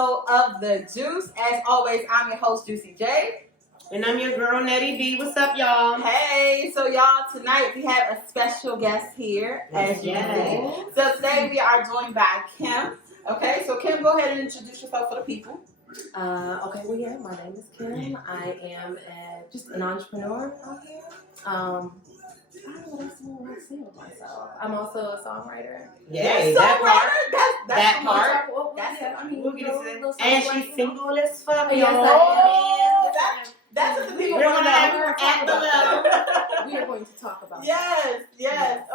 episode of The Juice. As always, I'm your host, Juicy J. And I'm your girl, Nettie B. What's up, y'all? Hey, so y'all, tonight we have a special guest here, as you can see. So today we are joined by Kim. Okay, so Kim, go ahead and introduce yourself for the people. Okay, well, yeah, my name is Kim. I am just an entrepreneur out here. I don't know what else I want to say about myself. I'm also a songwriter. Yeah, that part. We'll get into that. And she's single as fuck. Yes, I am. That's what the people We're want going to to have know. her at the level. We are going to talk about Yes.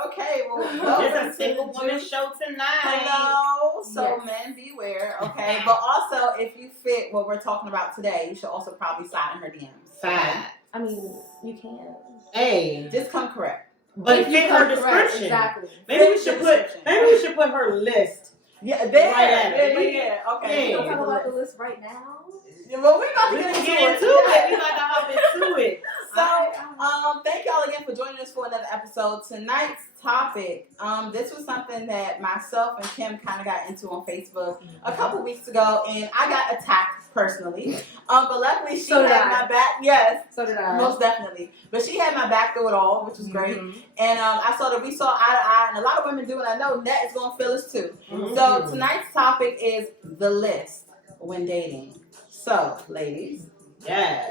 Okay, well, There's a single woman show tonight. Hello. So, Yes. men, beware, okay? But also, if you fit what we're talking about today, you should also probably slide in her DMs. Fine. I mean, you can. Hey. Just come correct. But If you fit come her correct, description. exactly. Maybe we should put her list. Yeah, there. Right Yeah. Okay. Yeah. We'll talk about the list right now. Well, we're about to We get can into get it. into it. We about to hop into it. So, thank y'all again for joining us for another episode. Tonight's topic, this was something that myself and Kim kind of got into on Facebook a couple weeks ago, and I got attacked personally. But luckily she had my back. Yes, So did I. most definitely. But she had my back through it all, which was great. And I saw that we saw eye to eye, and a lot of women do, and I know Net is going to feel us too. So tonight's topic is the list when dating. So, ladies,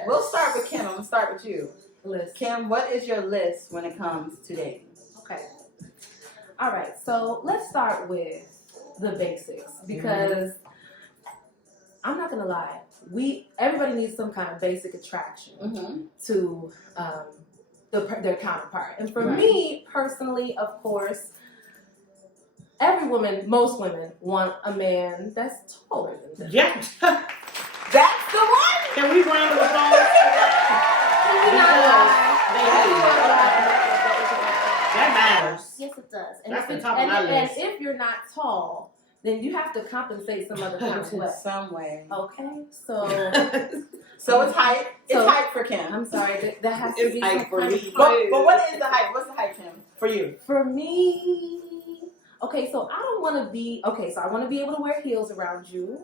we'll start with Kim. I'm going to start with you. List. Kim, what is your list when it comes to dating? Okay. All right. So let's start with the basics because I'm not gonna lie. Everybody needs some kind of basic attraction to their counterpart, and for me personally, of course, most women want a man that's taller than them. Yeah. That's the one. Can we round of applause? That matters. Yes, it does. And That's if the top of my list. And if you're not tall, then you have to compensate some other kind of way. Some way. Okay, so So it's height. It's So- height for Kim. I'm sorry, that has to It's be height some for kind me. of But what is the height? What's the height, Kim, for you? For me, okay, so I don't want to be, so I want to be able to wear heels around you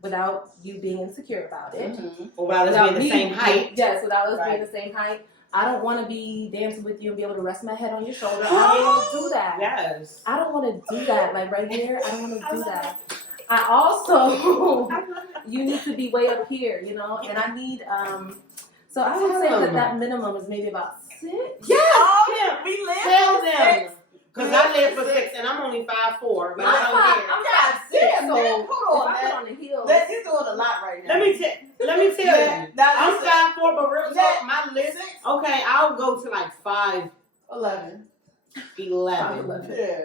without you being insecure about it. Without us being the same height. Yes, without us Right. being the same height. I don't want to be dancing with you and be able to rest my head on your shoulder. I don't want to do that. Yes. I don't want to do that. Like right here, I don't want to do that. I also, you need to be way up here, you know, and I need, so I would say that minimum is maybe about 6. Yeah. We live Tell for them. 6. Because I live for 6 and I'm only 5'4", but I don't care. I'm God 5'6", damn, so man, hold on, if I put man. on the heels. You're doing a lot right now. Let me tell Yeah, you. now I'm listen. 5'4", but real talk, my list, okay, I'll go to like 5'11". 11. Yeah.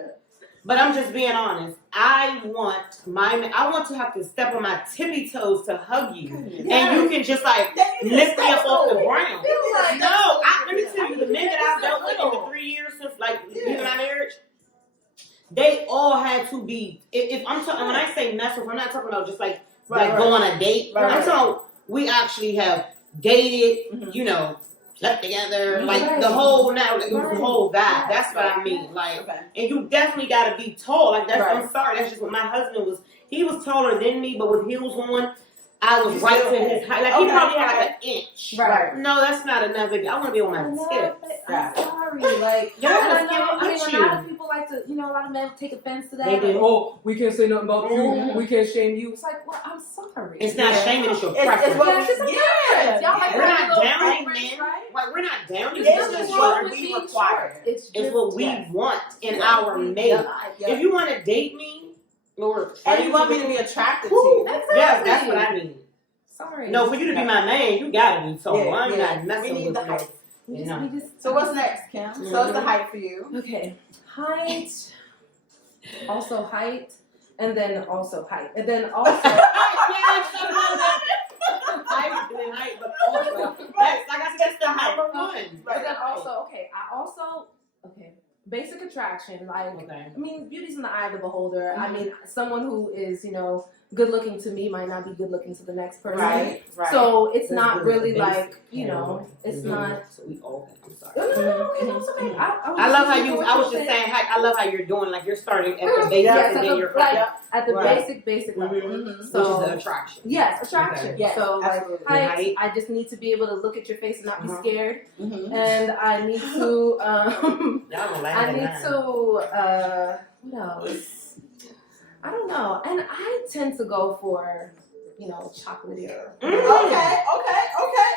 But I'm just being honest. I want to have to step on my tippy toes to hug you. Yes. And you can just like lift me up off the ground. Like, No, let me tell you, the men that I've dealt with in the 3 years since like leaving my marriage, they all had to be. If I'm talking, when I say mess with, I'm not talking about just like go on a date. Right. I'm talking, we actually have dated, you know, slept together, like the whole it was the whole vibe. That's what I mean. Like, and you definitely got to be tall. Like that's. I'm sorry, that's just what my husband was. He was taller than me, but with heels on, I was right to his height. Like he probably had like an inch. Right. No, that's not enough. I want to be on my tips. I'm sorry. Like, Y'all I just know, can't a lot of people like to, a lot of men take offense to that. They do. Like, oh, we can't say nothing about you. We can't shame you. It's like, well, I'm sorry. It's not shaming, it's your It's preference. what It's just a preference. Y'all like We're not having a little downing preference, men. right? Like, we're not downing It's men. just wrong what with we being require. short. It's what we want in our mate. If you want to date me, Lord, And you want me to be attracted to you. Exactly. yes, that's what I mean. Sorry. No, for you to be my man, you gotta be tall. Yeah, I'm yeah. not messing We need with the you. height. We just, So what's next, Kim? So it's the height for you. okay. Height. Also height. And then also height. And then also. Height, but also. That's the number one. But then also, basic attraction. Like, Okay. I mean, beauty's in the eye of the beholder. I mean, someone who is, good looking to me might not be good looking to the next person. Right. So it's not really like, you know, it's not. So we all. I'm sorry. No, it's okay. I love how you. I was just saying. I love how you're doing. Like you're starting at the basic Yes, and then you're like at the basic level. So which is the attraction. Yes, attraction. Okay. Yes, So like absolutely. height, I just need to be able to look at your face and not be scared. Mm-hmm. And I need to Y'all don't laugh I at need mine. to what else? I don't know. And I tend to go for, you know, chocolatier. Okay.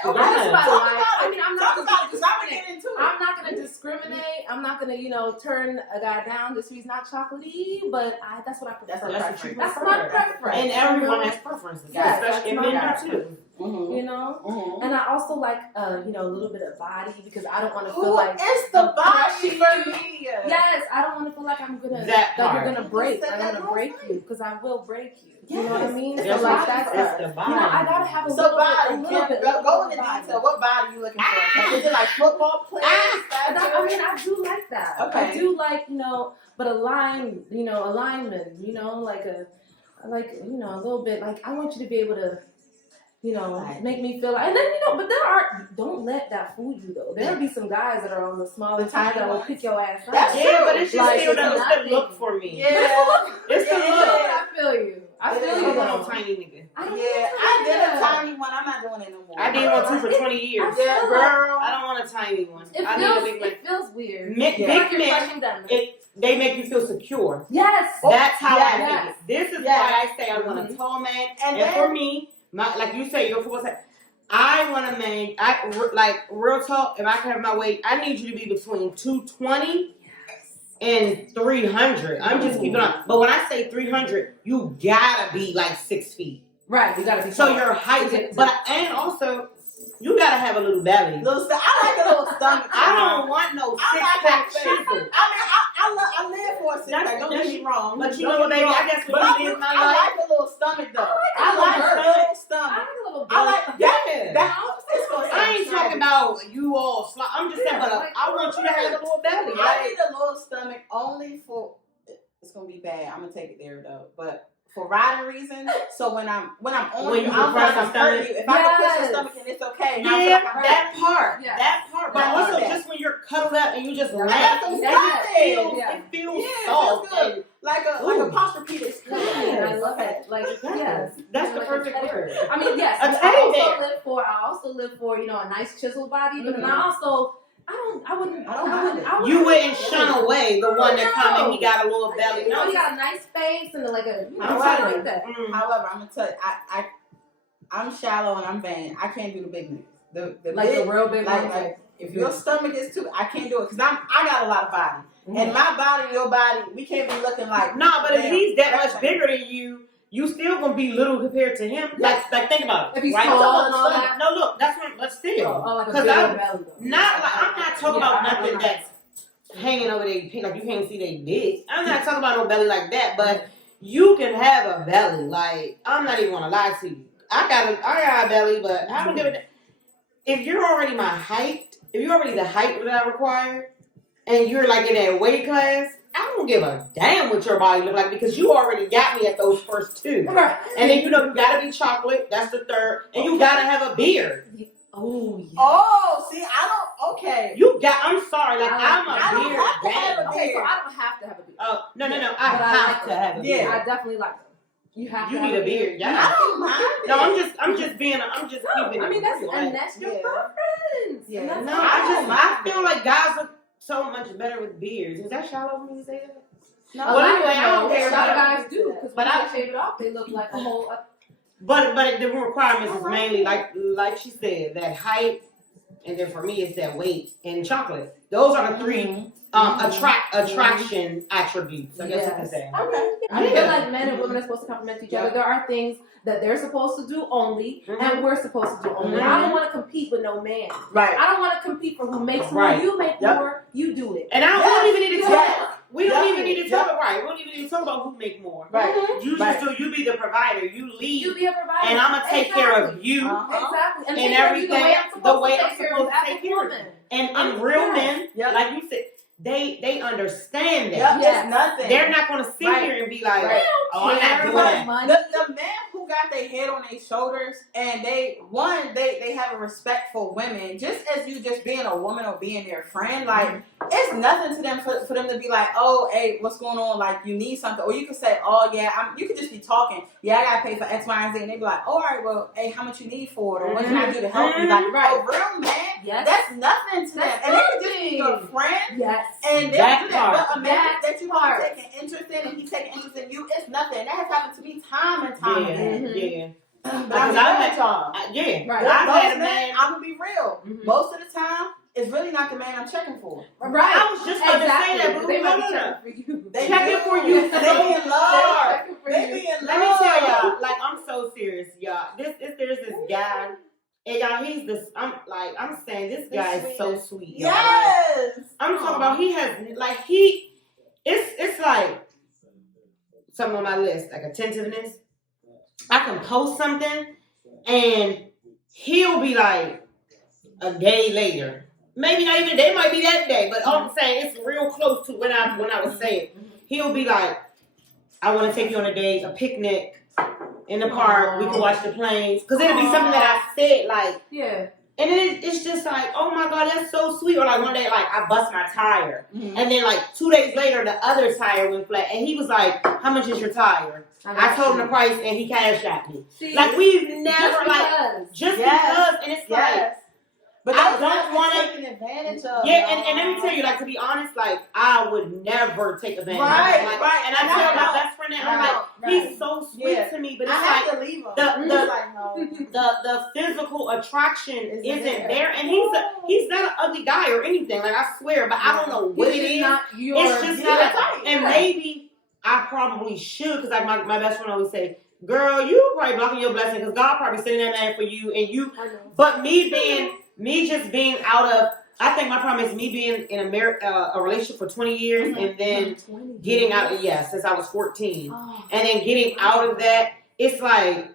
That's what I Talk like. about I mean, I'm Talk not about it, gonna because I'm gonna get into it. I'm not gonna discriminate. I'm not gonna, you know, turn a guy down just because he's not chocolatey. But that's what I prefer. That's what you That's prefer. my preference. And everyone has preferences. Yes, Especially that's my men preference. too. You know. Mm-hmm. And I also like, you know, a little bit of body because I don't want to feel like it's the body crushing for you. me. Yes, I don't want to feel like I'm gonna That you're part. gonna break. said I'm that gonna last break night. you because I will break you. You know Yes. what I mean? It's So the like body that's first. It's the you body. know, I gotta have a So little body, bit. go into detail. What body you looking for? Like, is it like football players? I mean, I do like that. Okay. I do like, you know, but alignment, you know, you know, like you know, a little bit. Like I want you to be able to, you know, Right. make me feel like, and then, you know, but don't let that fool you though. There'll be some guys that are on the smaller The side tiny that will ones. pick your ass up. That's Yeah, but it's just Like, still it's the nothing. look for me. Yeah. It's the Yeah. look. I feel you. I It feel is. you. I don't though. want no tiny nigga. I don't Yeah, want I did a that. tiny one. I'm not doing it no more. I did one too for 20 years. I Yeah, feel girl. I don't want a tiny one. It I need a big man. feels weird. Big Yeah. Like you're men, crushing them. they make you feel secure. Yes. That's how I yes. make it. This is Yes. why I say I want a tall man. And And then- for me, like you say, your football say, I want a man. Like real talk. If I can have my weight, I need you to be between 220 and 300. I'm just keeping on. But when I say 300, you gotta be like 6 feet. Right. You gotta be. So tall. your height, and also you gotta have a little belly. I like a little stomach. I don't want no I like 6-pack that chisel. I mean, I live for a six pack. Don't get me wrong. But you Don't know what, get me baby? wrong. I guess But when you live my I life, like a little stomach though. I I like like a a little little I stomach. like a little. I like that. yeah. That it's gonna I ain't sound talking about you all. I'm just saying, Yeah, but like- I want you to have a little belly. I Like, need a little stomach only for. It's gonna be bad. I'm gonna take it there though, but for riding reasons. So when I'm on When you, you I'm compress like I'm the hurting stomach. you. If I can push your Yes. stomach and it's okay. And I feel yeah, like I'm that part. Yeah. That part. But That also part. just when you're cuddled up and you just Yeah. laugh, That's it something. feels, Yeah. it feels Yeah, it soft. feels good. And like a Ooh. apostrophe is good. Yeah, I love Okay. it. Like yes, yes. that's the Like perfect a teddy word. I mean, yes. A I teddy also bear. live for, you know, a nice chiseled body, but then Mhm. I also I wouldn't You wouldn't shun away the one that come and he got a little belly. You know, No, he got a nice face and like a, you know, I'm I sorry. like that. However, I'm gonna tell you, I'm shallow and I'm vain. I can't do the big niggas. The Like big, the real big like, ones. like if your stomach is too, I can't do it because I got a lot of body, Mm-hmm. and my body, and your body, we can't be looking like. No, but if damn, he's that much that's bigger than you still gonna be little compared to him. Like think about it. If he's right? tall and all that. No, look, that's what. But still, Like a because big I old belly. Though. not like I'm not talking Yeah, about I nothing like that's hanging over their like you can't see their dick. I'm not talking about no belly like that, but you can have a belly. Like I'm not even gonna lie to you. I got a belly, but I don't give a damn. If you're already my height, if you're already the height that I require, and you're like in that weight class, I don't give a damn what your body look like because you already got me at those first two. Right. And then you know you gotta be chocolate, that's the third, and you gotta have a beard. Oh, yeah. Oh, see, I don't. Okay. I'm sorry, like I'm a I don't beard have to have babe. a Okay, so I don't have to have a beard. Oh no, But I I have like to it. have a beard. Yeah. I definitely like it. You have You to have need a beard, yeah. I don't mind it. No, I'm just keeping I mean, it that's real. and that's your Yeah. preference. Yeah. And that's No, fine. I feel like guys look so much better with beards. Is that shallow when you say that? A Well, lot anyway, of I don't care some about guys do because But when I- they shave it off, they look like a whole. But the requirements is mainly like she said, that height, and then for me it's that weight and chocolate. Those are the three attraction attributes. I guess you can say. Okay. I feel like men and women are supposed to complement each other. There are things that they're supposed to do only, and we're supposed to do only. I don't want to compete with no man. Right. I don't want to compete for who makes more. Right. You make more. You do it. And we don't even need to talk. Yes. We don't Yes. even need to talk right. We don't even need to talk about who make more. Right. You just do. You be the provider. You lead, You be a provider. and I'm gonna take care of you. Exactly. And, And take care of you everything- the way I'm supposed to take care of you as take a care of you. woman. And real men, Yep. like you said, they understand that. Yep, it's nothing. They're not going to sit here and be like, oh, I'm not doing that. The men who got their head on their shoulders and they have a respect for women, just as you just being a woman or being their friend, like it's nothing to them for them to be like, oh, hey, what's going on? Like you need something, or you could say, oh yeah, you could just be talking. Yeah, I gotta pay for X, Y, and Z, and they be like, oh, all right, well, hey, how much you need for it, or what can I do to help you? Like, oh, real man, that's nothing to them, and they could just be your friend. Yes, and they do that. But a man that you are taking interest in, and he's taking interest in you, it's nothing. That has happened to me time and time again. Yeah. But I'm had y'all. I've had a man. I'm gonna be real. Most of the time, it's really not the man I'm checking for. Right. I was just about to say that, but they might be checking for you. They checking for you. They be in love. They be in love. Let me tell y'all, like I'm so serious, y'all. There's this guy, and y'all, he's this. I'm saying this guy is so sweet. Y'all. Yes. Like, I'm talking about he has like it's like something on my list, like attentiveness. I can post something and he'll be like a day later. Maybe not even a day, might be that day, but all I'm saying it's real close to when I was saying. He'll be like, I want to take you on a date, a picnic in the park. We can watch the planes. Because it'll be something that I said, like, and it's just like, oh my God, that's so sweet. Or like one day, like I bust my tire. And then like 2 days later, the other tire went flat. And he was like, how much is your tire? I told him the price and he cashed at me. See, like we've never just because. And it's like, but I don't want to take advantage of. Yeah, and let me tell you, like to be honest, like I would never take advantage. Right. And I tell my best friend that I'm like, he's so sweet to me, but it's like to leave him. the physical attraction isn't there, and he's not an ugly guy or anything. Like I swear, but I don't know what it is. It's just not. And maybe I probably should, because like my best friend always say, girl, you probably blocking your blessing because God probably sending that man for you, and you. But me just being out of, I think my problem is me being in a relationship for 20 years and then getting out of, since I was 14. And then getting out of that, it's like,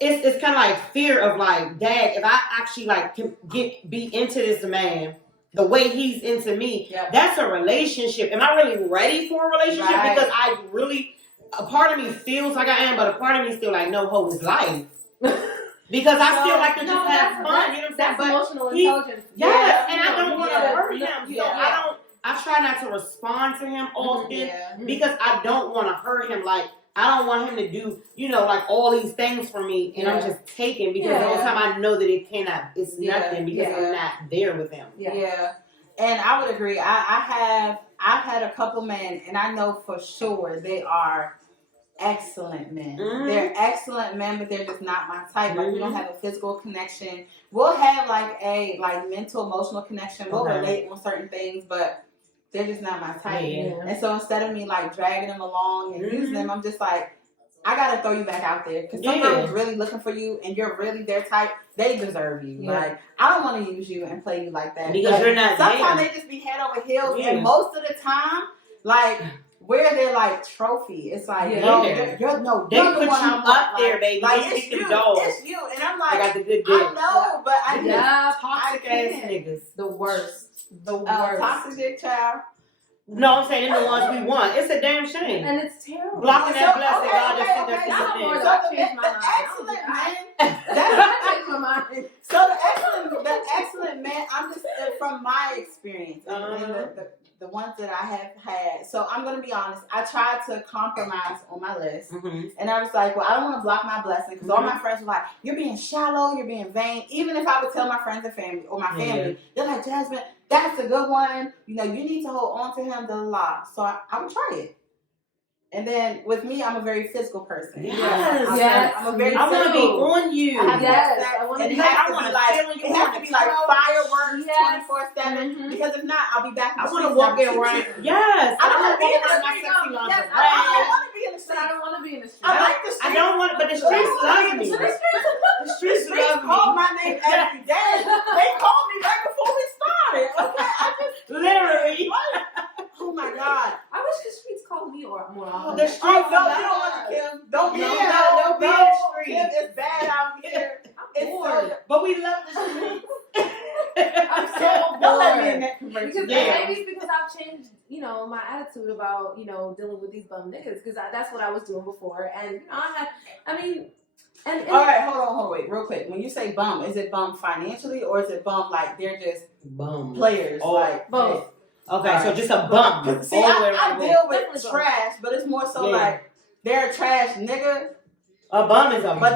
it's kind of like fear of like, dad, if I actually like can be into this man the way he's into me, that's a relationship. Am I really ready for a relationship? Because I really, a part of me feels like I am, but a part of me is still like, no, hope is life. Because I still like to just have fun, you know what I'm saying? That's emotional intelligence. And I don't want to hurt him. So I try not to respond to him often because I don't want to hurt him. Like, I don't want him to do, like all these things for me, and I'm just taking because the whole time I know that it's nothing because I'm not there with him. Yeah. And I would agree. I've had a couple men, and I know for sure they are excellent men. They're excellent men, but they're just not my type. Like we don't have a physical connection. We'll have like a mental, emotional connection. We'll relate on certain things, but they're just not my type. And so instead of me like dragging them along and using them, I'm just like, I gotta throw you back out there because some girl's really looking for you, and you're really their type. They deserve you. Like I don't want to use you and play you like that because you're not. Sometimes they just be head over heels, and most of the time, like. Where they're like trophy, it's like they put you up there, baby. Like it's you, and I'm like, I got the good I know, but I toxic ass niggas, the worst. Toxic dick child. No, I'm saying they're the ones we want. It's a damn shame, and it's terrible. Blocking that blessing, God just the excellent man. I changed my mind. So the excellent man. I'm just from my experience and the ones that I have had. So I'm going to be honest. I tried to compromise on my list. And I was like, well, I don't want to block my blessing. Because all my friends were like, you're being shallow. You're being vain. Even if I would tell my friends and family or my family, they're like, Jasmine, that's a good one. You need to hold on to him. So I would try it. And then with me, I'm a very physical person. I'm a very. I want to be on you. I want to be like fireworks 24/7. Because if not, I'll be back. I want to walk in around. Yes. I don't want to be in the street. I want to be in the street. I don't want to be in the street. I like the street. I don't want, but the streets love me. The streets call my name every day. They called me right before we started. Okay, I just literally. Oh my God! I wish the streets called me more often. The streets, no, you don't want to Kim. Don't be in the streets. It's bad out here. I'm bored. But we love the streets. I'm so bored. Don't let me in that. Because maybe it's because I've changed, my attitude about, dealing with these bum niggas. Because that's what I was doing before. And, and all right, hold on, wait, real quick. When you say bum, is it bum financially or is it bum like they're just bum players? Like both. Okay, so just a bum. See, I deal with trash, but it's more so like they're a trash nigga. A bum is a bum.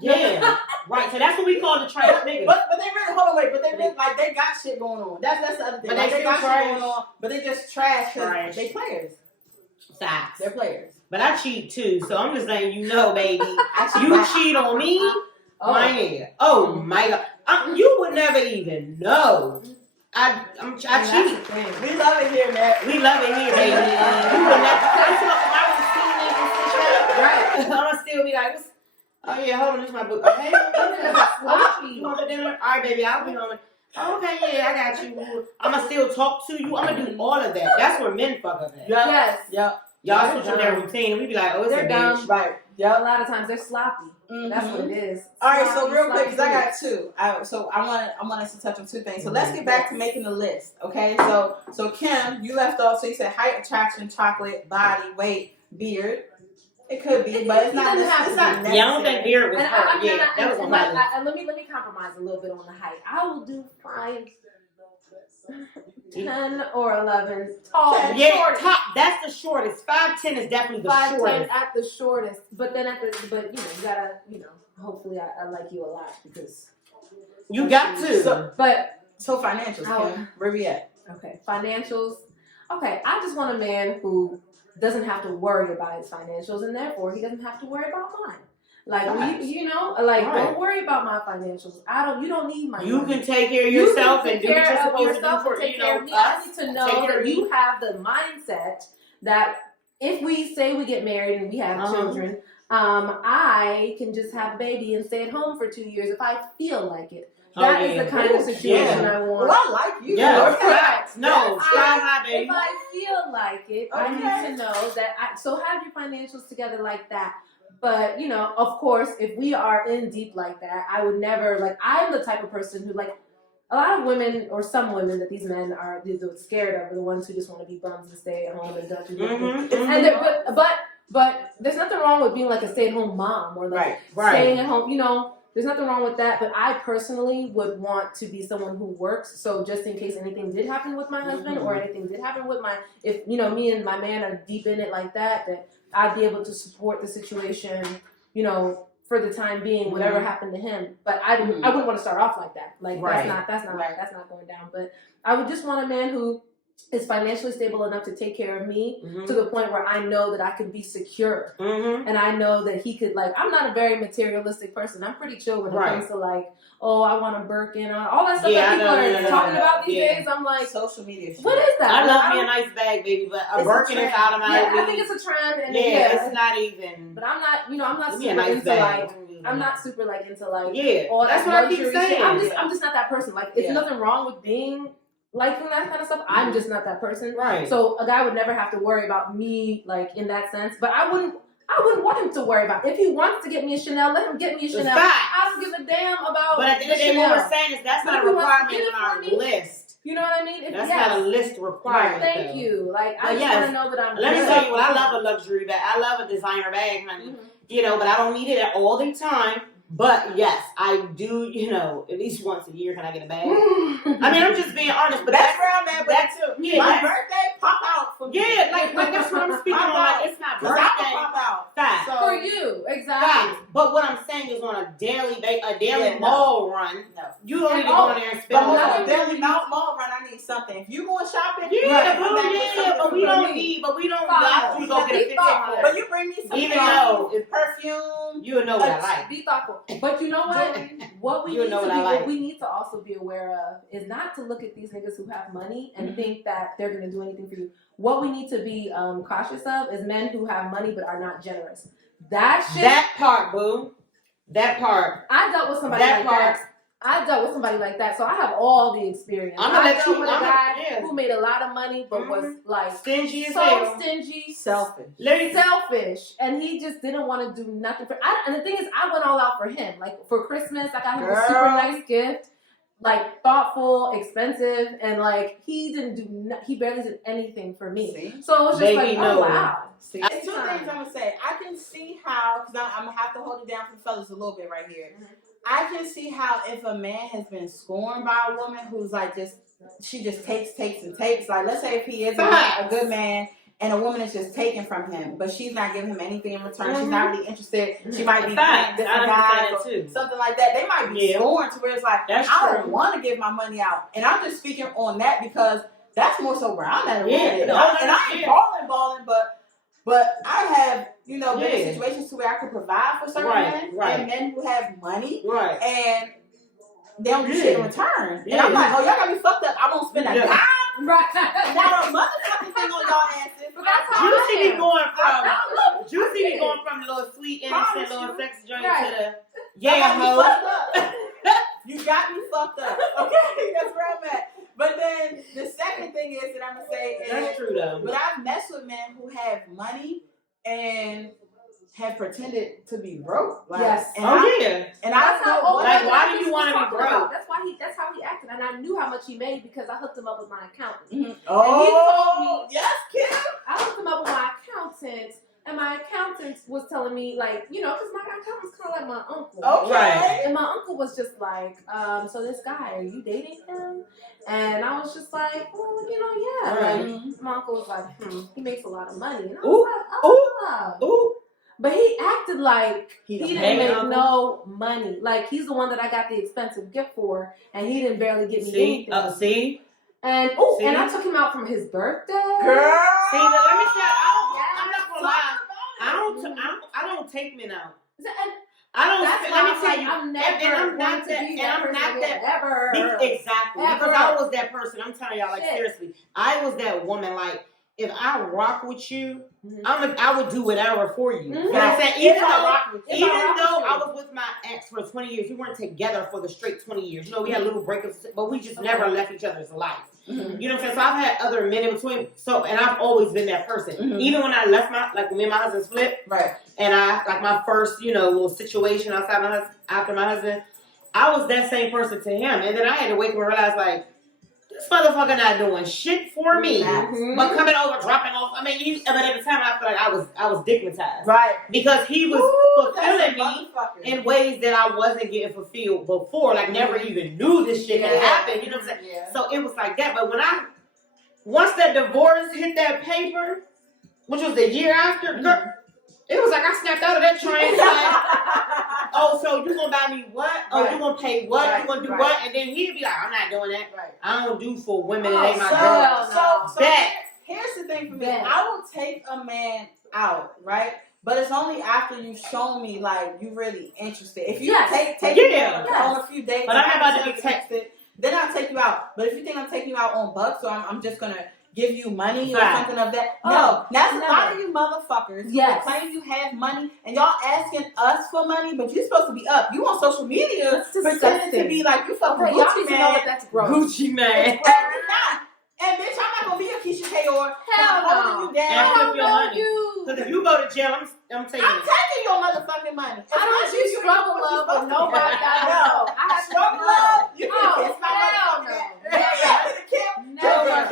Yeah. Right, so that's what we call the trash nigga. But they really, but they really, like, they got shit going on. That's the other thing. But like, they got trash. shit going on, but they just trash because they players. Facts. They're players. But I cheat too, so I'm just letting you know, baby. You cheat on me, my nigga. Oh my God. You would never even know. I cheat. We love it here, man. We love it here, baby. You would never. Right. I'm gonna still be like, oh yeah, hold on, this is my book. Hey, you want the dinner? All right, baby, I'll be home. Okay, yeah, I got you. I'm gonna still talk to you. I'm gonna do all of that. That's where men fuck up at. Yes. Yep. Y'all switch on their routine, and we be like, oh, it's they're a dumb. bitch. Right. Yeah. A lot of times they're sloppy. Mm-hmm. That's what it is. All right, so real quick, because I got two. I want us to touch on two things. So let's get back to making the list, okay? So Kim, you left off. So you said height, attraction, chocolate, body, weight, beard. It could be, but it's not necessary. Yeah, I don't think beard was her. That was on my list. Let me compromise a little bit on the height. I will do 5'10" or 11 tall. Yeah, top. That's the shortest. 5'10" is definitely the 5'10" shortest. at the shortest. But then you gotta, hopefully I like you a lot because you got to. So financials, Kim, where we at? Okay, financials. Okay, I just want a man who doesn't have to worry about his financials, and therefore he doesn't have to worry about mine. Like don't worry about my financials. You don't need my. You money. can take care of yourself and do what you're supposed to do for me. us. I need to know that you have the mindset that if we say we get married and we have children, I can just have a baby and stay at home for 2 years if I feel like it. That is the kind of situation I want. Well, I like you. Yeah. No, sky high, baby. If I feel like it, I need to know that. So have your financials together like that. But, of course, if we are in deep like that, I would never, I'm the type of person who, a lot of women, or some women that these men are scared of, are the ones who just want to be bums and stay at home and don't do anything. And but there's nothing wrong with being like a stay-at-home mom or staying at home, there's nothing wrong with that, but I personally would want to be someone who works. So just in case anything did happen with my husband or anything did happen with if me and my man are deep in it like that I'd be able to support the situation, for the time being, whatever happened to him. But I wouldn't want to start off like that. That's not going down. But I would just want a man who is financially stable enough to take care of me to the point where I know that I can be secure. And I know that he could, I'm not a very materialistic person. I'm pretty chill when it comes to I want a Birkin, all that stuff that people are talking about these days. I'm like, social media shit. What is that? I love me a nice bag, baby, but a Birkin is out of my I think it's a trend. And it's not even. But I'm not, I'm not super into I'm not super into all that's what I keep saying. I'm just not that person. It's nothing wrong with being liking that kind of stuff. I'm just not that person. Right. So a guy would never have to worry about me in that sense. But I wouldn't want him to worry about it. If he wants to get me a Chanel, let him get me a Chanel. I don't give a damn about. But at the end of the day, what we're saying is that's not a requirement on our list. You know what I mean? That's not a list requirement. Thank you. I just want to know that I'm. Let me tell you what I love a luxury bag. I love a designer bag, honey. But I don't need it all the time. But yes, I do, at least once a year can I get a bag. I'm just being honest, but that's where I'm at with that too. Yeah, my birthday pop out for me. Yeah, like that's what I'm speaking on. It's not birthday. Pop out. Fact. So, for you, exactly. Fact. But what I'm saying is on a daily mall run, you don't need to go in there and spend on a daily mall run. I need something. If you going shopping, but we don't need to go get a 15. But you bring me some perfume. You know what I like. Be thoughtful. But you know what? What we need to also be aware of is not to look at these niggas who have money and think that they're going to do anything for you. What we need to be cautious of is men who have money but are not generous. That part, boo. That part. I dealt with somebody like that, so I have all the experience. I dealt with a guy who made a lot of money but was stingy as hell. Stingy, selfish, and he just didn't want to do nothing for. And the thing is, I went all out for him. For Christmas, I got him a super nice gift. like thoughtful, expensive, and like he barely did anything for me. See? So it was just Baby, like, no. oh wow. See, it's two things I'm gonna say. I can see how, because I'm gonna have to hold it down for the fellas a little bit right here. I can see how if a man has been scorned by a woman who's like she just takes and takes. Like, let's say if he is a good man and a woman is just taking from him, but she's not giving him anything in return. She's not really interested. She might be playing different guys or something like that. They might be scorned to where it's like, I don't want to give my money out. And I'm just speaking on that because that's more so where I'm at. And I ain't balling, but I have, been in situations to where I could provide for certain men and men who have money and they don't do shit in return. And I'm like, oh, y'all got me fucked up. I won't spend a dime. Not a motherfucking thing on y'all asses. Juicy be going from the little sweet, innocent, little sex joint to the hoe. You got me fucked up. Okay, that's where I'm at. But then the second thing is that I'm gonna say is that's true though. But I've messed with men who have money and have pretended to be broke. Like, yes. And I don't know why do you want to be broke? That's how he acted, and I knew how much he made because I hooked him up with my accountant. Mm-hmm. Oh, and he told me, yes, Kim. I hooked him up with my accountant. And my accountant was telling me, like, because my accountant's kind of like my uncle. Okay. Right. And my uncle was just like, so this guy, are you dating him? And I was just like, well, yeah. Right. And my uncle was like, he makes a lot of money. And I was like, Ooh. But he acted like he didn't make uncle. no money. Like, he's the one that I got the expensive gift for, and he didn't barely give me anything. See? And and I took him out from his birthday. Girl. See, but let me tell you, I'm not gonna lie. I don't take men out. I don't. Let me tell you, I'm not that. Exactly. Because I was that person. I'm telling y'all, like seriously, I was that woman. Like, if I rock with you, I would do whatever for you. You know what I'm saying? Even though I was with my ex for 20 years, we weren't together for the straight 20 years. We had little breakups, but we just never left each other's life. Mm-hmm. You know what I'm saying? So I've had other men in between. So, and I've always been that person. Mm-hmm. Even when I left me and my husband split, right? And I, like my first, little situation after my husband, I was that same person to him. And then I had to wake up and realize, like, this motherfucker not doing shit for me, but coming over, dropping off. I mean, but at the time I felt like I was digmatized, right? Because he was fulfilling me in ways that I wasn't getting fulfilled before. Like, never even knew this shit had happened. You know what I'm saying? Yeah. So it was like that. But once that divorce hit that paper, which was the year after, girl, it was like I snapped out of that train. Like, oh, so you gonna buy me what? Oh, you gonna pay what? You gonna do what? And then he'd be like, I'm not doing that. Right. I don't do for women that ain't my girl. So here's the thing for me. I will take a man out, right? But it's only after you've shown me like you really interested. If you take me on a few dates, but I'm not about to be texted. Then I'll take you out. But if you think I'm taking you out on bucks, so I'm just gonna give you money or something of that. No, that's a lot of you motherfuckers. Yes. Who claim you have money and y'all asking us for money, but you're supposed to be up. You on social media pretending to be like you fucking Gucci man. Know that's gross. Gucci man. And bitch, I'm not gonna be a Keisha Kayor. Hell no. You down. And flip your money. Because if you go to jail, I'm taking it. I'm taking your motherfucking money. I don't you struggle love with nobody. No. I struggle love. You can kiss my motherfucking ass. No. You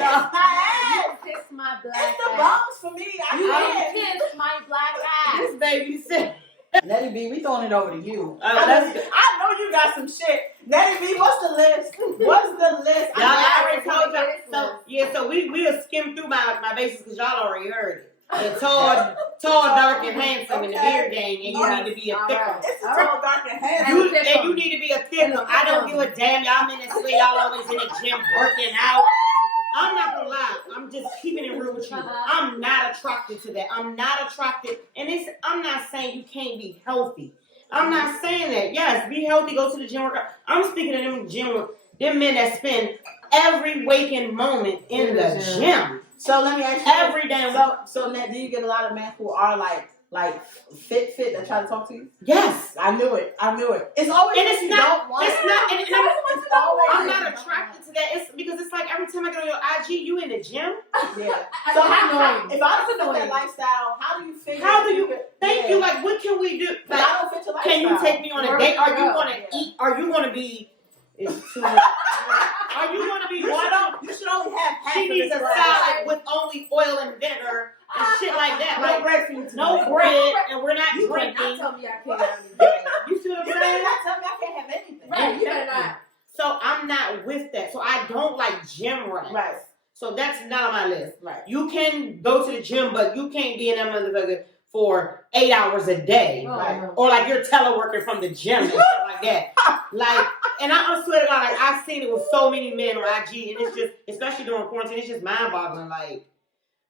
kiss my black ass. It's the bones for me. You kiss my black ass. This baby said. Nettie B, we throwing it over to you. I know you got some shit. Nettie B, what's the list? What's the list? I already told y'all. So we'll skim through my bases because y'all already heard it. The tall, dark, and handsome in the beer game, and you need to be a thicker. It's a tall, dark, and handsome. And you need to be a thicker. I don't give a damn. Y'all men that say y'all always in the gym working out. I'm not gonna lie. I'm just keeping it real with you. I'm not attracted to that. I'm not attracted. And I'm not saying you can't be healthy. I'm not saying that. Yes, be healthy, go to the gym, work out. I'm speaking of them men that spend every waking moment in the gym. So let me ask you. Every damn So Nat, do you get a lot of men who are like fit that try to talk to you? Yes. I knew it. It's always and it's not. I'm not attracted. attracted to that. It's because it's like every time I go to your IG, you in the gym. Yeah. So if I don't fit that lifestyle, how do you figure? Thank you. Like, what can we do? Like, I don't fit your lifestyle. Can you take me on a date? Are you going to eat? Are you going to be is too much. Are you going to be watching? You should only have half. She needs a salad with only oil and vinegar and shit like that. No bread for you. No bread, and we're not drinking. Not tell me I can't have anything. You see what I'm You saying? better not tell me I can't have anything. Right, you better not. So I'm not with that. So I don't like gym rats. Right. So that's not on my list. Right. You can go to the gym, but you can't be in that motherfucker for 8 hours a day. Right. Or like you're teleworking from the gym and shit like that. Like, and I swear to God, like I've seen it with so many men on IG, and it's just, especially during quarantine, it's just mind-boggling. Like,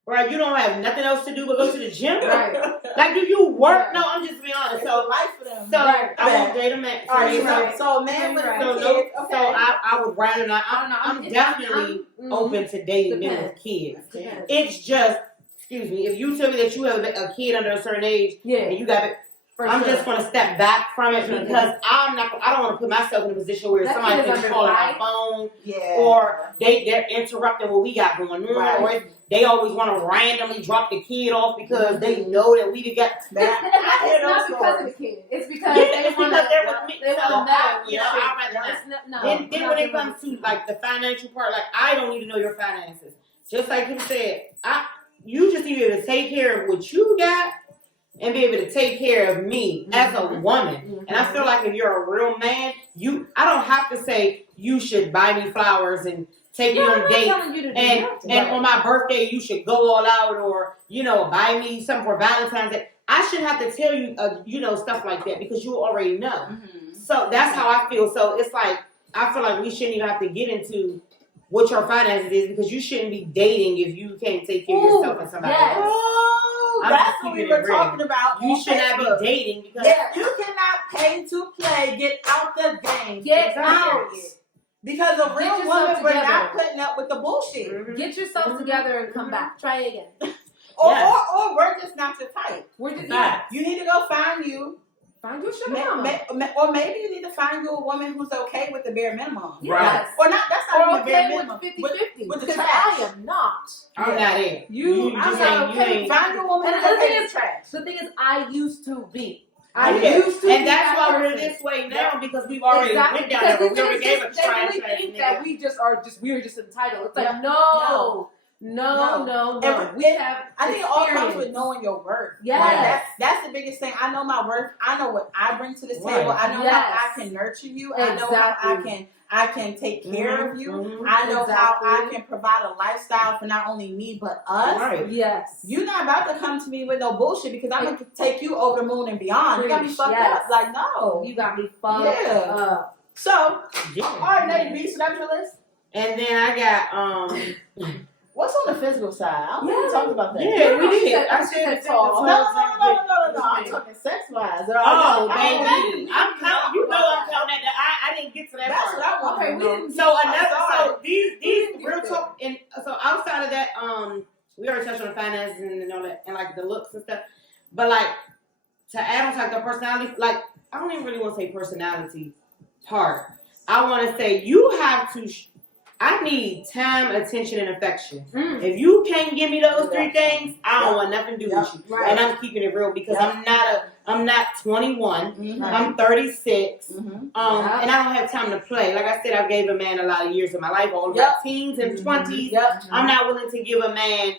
bro, you don't have nothing else to do but go to the gym. Right. Like, do you work? No, I'm just being honest. It's So, life for them. so Right. I won't date a man. All right, Right. so man with Right. So, kids. no, Okay. so I would rather not. I'm definitely open to dating men Depends. with kids. Depends. It's just, excuse me, if you tell me that you have a kid under a certain age Yeah. and you got it, For I'm sure. just going to step back from it because I don't want to put myself in a position where That somebody kid is can under call my life. phone Yeah. or they're interrupting what we got going on, Right. or they always want to randomly drop the kid off because they know that we got. Man, I hear It's not those because of stories. the kid. It's because Yeah, they it's want because to. they're with me. They So, want to know. you know, I'd rather not. Then when it comes to like the financial part, like I don't need to know your finances. Just like you said, you just need to be able to take care of what you got and be able to take care of me as a woman. And I feel like if you're a real man, I don't have to say you should buy me flowers and take me on dates. And on my birthday, you should go all out or, buy me something for Valentine's Day. I shouldn't have to tell you, stuff like that because you already know. Mm-hmm. So that's how I feel. So it's like, I feel like we shouldn't even have to get into what your finances is because you shouldn't be dating if you can't take care of yourself and somebody yes. else. Oh, I'm that's just what we keeping it were real. talking about. You on should not Facebook. be dating because Yeah, you cannot pay to play. Get out the game. Get out. Because a real yourself woman, we're together. not putting up with the bullshit. Mhm. Get yourself together and come back. Try it again. Or we're just not your type. We're just You need to go find you. find your sugar mama. Or maybe you need to find you a woman who's okay with the bare minimum. Yes. Or not, that's not Or even the bare okay minimum. with 50-50. with the Because trash. I am not. I'm not in. I'm just not ain't- okay. Find you a woman And who's the okay thing with is, trash. the thing is, I used to be. And that's why we're this way now because we've already went down there. We already gave a trash. They really think that we're just entitled. It's like, Yeah. no. And We have I think it all comes experience. with knowing your worth. Yes. Like, that's the biggest thing. I know my worth. I know what I bring to this table. I know Yes. how I can nurture you. I know how I can take care of you. Mhm. I know how I Exactly. can provide a lifestyle for not only me but us. Right. Yes. You're not about to come to me with no bullshit because I'm gonna take you over the moon and beyond. You got me fucked Yes. up. Like no. You got me fucked Yeah. up. So, all right, Nettie B. So that's your list. And then I got What's on the physical side? I don't think we talked about that. Yeah, we did. I I said said tall. No. I'm talking sex wise. Oh, baby. I'm counting. You know I'm counting that. I didn't get to that That's part. what I want. Okay, we didn't. So these didn't real get talk and so outside of that, we already touched on the finances and all that and like the looks and stuff. But like to add on to like the personality, like I don't even really want to say personality part. I want to say you have to. I need time, attention, and affection. If you can't give me those three things, I don't want nothing to do with you. Right. And I'm keeping it real because I'm not 21. Mm-hmm. I'm 36. Mm-hmm. And I don't have time to play. Like I said, I gave a man a lot of years of my life, all of my teens and 20s. Yep. I'm not willing to give a man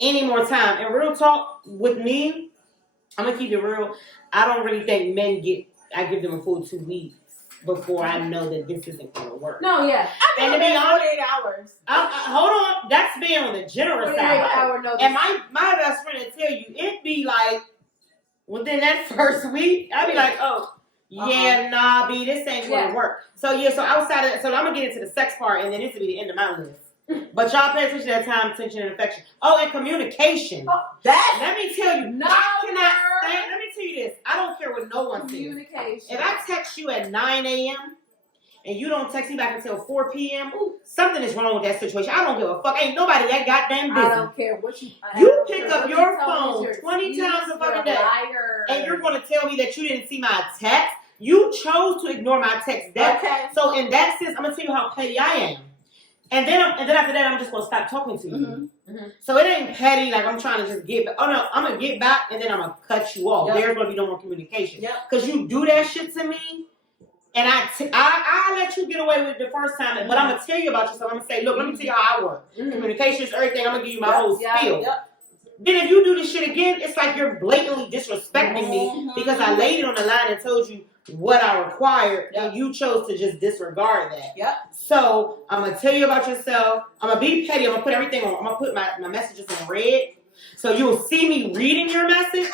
any more time. And real talk with me, I'm gonna keep it real. I don't really think men I give them a full 2 weeks before I know that this isn't gonna work. No, yeah. And to be honest, 48 hours. hold on, that's being on the generous 48 side. hour notice. And my best friend will tell you, it'd be like within that first week, I'd be like, yeah, nah, B, this ain't gonna work. So so outside of that, so I'm gonna get into the sex part, and then this will be the end of my list. But y'all pay attention to that time, attention, and affection. Oh, and communication. Let me tell you, No, I cannot stand. Let me tell you this. I don't care what no one says. Communication. If I text you at 9 a.m. and you don't text me back until 4 p.m., something is wrong with that situation. I don't give a fuck. Ain't nobody that goddamn busy. I don't care what you. You pick up your phone 20 times a fucking day, and you're going to tell me that you didn't see my text. You chose to ignore my text. So in that sense, I'm gonna tell you how petty I am. And then after that, I'm just gonna stop talking to you. Mm-hmm. Mm-hmm. So it ain't petty. Like I'm trying to just get back. Oh no, I'm gonna get back, and then I'm gonna cut you off. There's gonna be no more communication. Because you do that shit to me, And I let you get away with it the first time, but I'm gonna tell you about yourself. I'm gonna say, look, let me tell you how I work. Communication is everything. I'm gonna give you my whole spiel. Then if you do this shit again, it's like you're blatantly disrespecting me because I laid it on the line and told you what I required, and you chose to just disregard that. So I'm gonna tell you about yourself. I'm gonna be petty. I'm gonna put everything on. I'm gonna put my messages in red. So you'll see me reading your message,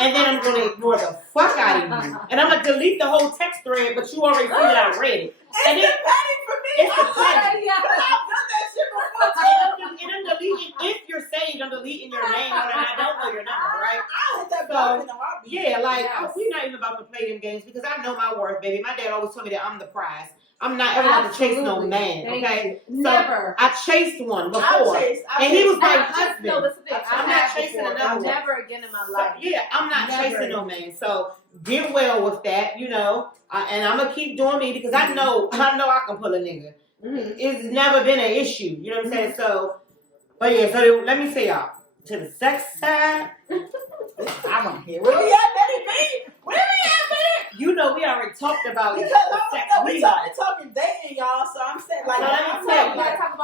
and then I'm going to ignore the fuck out of you. And I'm going to delete the whole text thread, but you already figured I read it. And it's the petty for me. It's the petty. I've done that shit before. And I'm deleting, if you're saved, I'm deleting your name, and I don't know your number, right? I'll hit that button in a heartbeat. Yeah, like, we're not even about to play them games because I know my worth, baby. My dad always told me that I'm the prize. I'm not ever going to chase no man, okay? Never. So I chased one before. And he was my husband. No, listen, I'm not chasing another one. Never again in my life. So, I'm not chasing no man. So get well with that, and I'm going to keep doing me because I know I can pull a nigga. It's never been an issue. You know what I'm saying? So, but yeah, so let me say y'all, to the sex side, I want to hear. Where we at, Nettie B? Where we at, man? You know, we already talked about because the sex we talking dating, y'all. So I'm saying, like,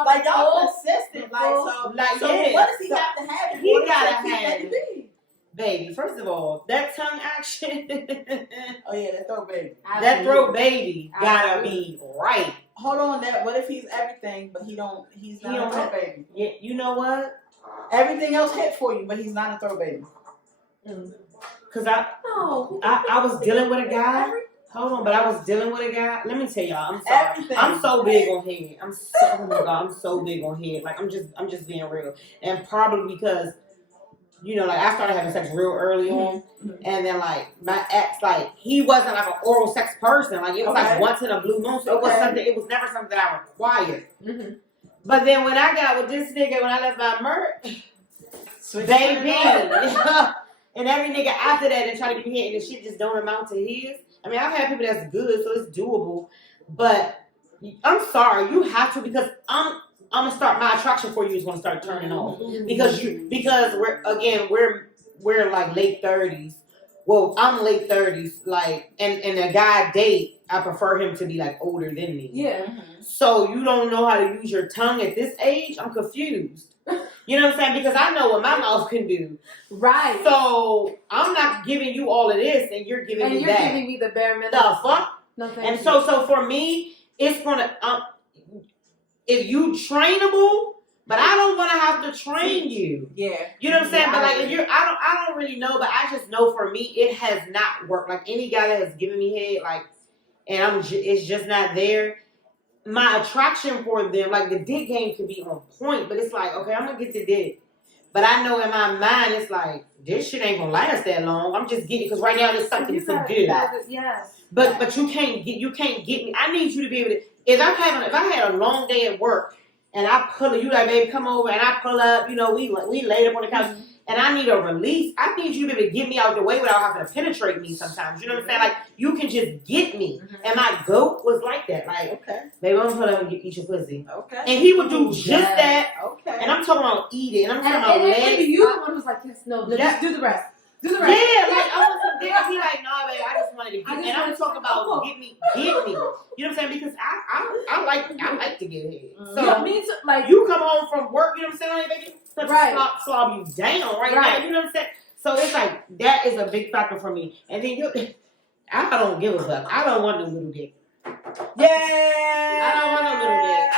like y'all consistent, like, so what does he have to have? He gotta have, baby. First of all, that tongue action. Oh yeah, that throat baby. That throat baby gotta be right. Hold on, that. What if he's everything, but he's not a throat baby? Yeah, you know what? Everything else hit for you, but he's not a throat baby. Cause I was dealing with a guy. Hold on, but I was dealing with a guy. Let me tell y'all, I'm sorry. Everything. I'm so big on head. I'm so big on head. Like I'm just being real. And probably because, like I started having sex real early on, and then like my ex, like he wasn't like an oral sex person. Like it was like once in a blue moon. So it was never something that I required. But then when I got with this nigga, when I left my merch, baby. And every nigga after that and try to give me head and the shit just don't amount to his. I mean, I've had people that's good, so it's doable. But I'm sorry, you have to because I'm gonna start my attraction for you is gonna start turning off because we're like late 30s. Well, I'm late 30s, like, and the guy I date, I prefer him to be like older than me. Yeah. So you don't know how to use your tongue at this age? I'm confused. You know what I'm saying? Because I know what my mouth can do. Right. So I'm not giving you all of this, and you're giving me that. And you're giving me the bare minimum. The fuck? No, thank and you. so for me, it's gonna if you trainable, but I don't want to have to train you. Yeah. You know what I'm saying? But like if you're, I don't really know, but I just know for me, it has not worked. Like any guy that has given me head, like, and it's just not there. My attraction for them, like the dick game could be on point, but it's like, okay, I'm gonna get the dick. But I know in my mind, it's like, this shit ain't gonna last that long. I'm just getting it because right now there's something to do. Yes. But you can't get me. I need you to be able to. If I had a long day at work and I pull you like, babe, come over, and I pull up, we laid up on the couch. And I need a release. I need you to be able to get me out the way without having to penetrate me sometimes. You know what I'm saying? Like, you can just get me. And my goat was like that. Like, okay, baby, I'm going to pull up and eat your pussy. Okay. And he would do just that. Okay. And I'm talking about eat it. And I'm talking about legs. And you the one who's like, yes, no, just do the rest. Do the rest. Yeah, like, I want some dick. He like, no, baby, I just wanted to get me. And I'm talking about get me. You know what I'm saying? Because I like to get head. So, me too, like, you come home from work, you know what I'm saying, baby? Right. Slob you down right now. You know what I'm saying? So it's like that is a big factor for me. And then I don't give a fuck. I don't want no little dick. Yeah. I don't want no little dick.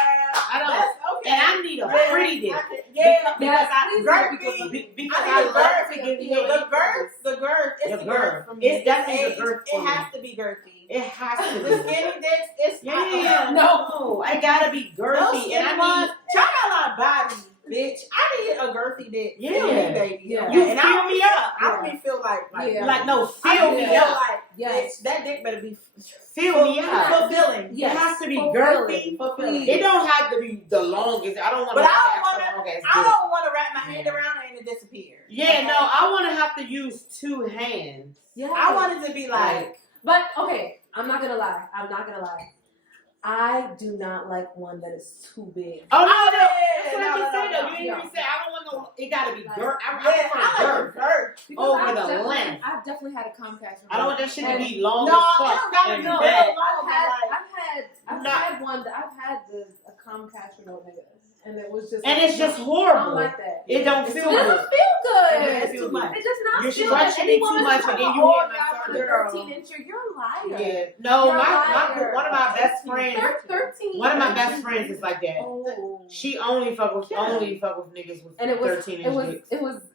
I don't. Okay. And I need a pretty dick. Because I love to give you the girth. It's the girth for me. It's definitely the girth for me. It has to be girthy. It has to be. The skinny dicks, it's no. I gotta be girthy. And I need. Try out my body. Bitch, I need a girthy dick. Yeah, feel me, baby. Yeah. You and fill me up. I don't even feel like no, fill me up. Like, yes, that dick better be fill me up. Fulfilling. Yes. It has to be girthy. Fulfilling. It don't have to be the longest. I don't want. But I don't want to wrap my hand around it and it disappear. Yeah, no, I want to have to use two hands. Yeah, I want it to be like. But okay, I'm not gonna lie. I do not like one that is too big. Oh no, Oh, that's yeah, what I no, just said. no, Though you didn't even say I don't want no. It gotta be Like, girth. I Yeah, prefer I like girth. girth. Because Over I've the definitely- length. I've definitely had a Comcast. I don't want that shit to And- be long No, as it fuck. don't gotta and be No, bad. I've Not- had one that I've had a Comcast remote nigga, and it was just And like, it's just I horrible. don't like that. It don't It's feel It good. doesn't feel good. It's too much. It does not You're feel like stretching any it too woman much, is and then like, you oh, hit my y'all want a girl. 13-incher. You're a liar. Yeah. No, You're a my liar. one of my best friends. 13. One of my best friends is like that. Oh. She only fuck with Yeah. niggas with And it was 13-inch dicks.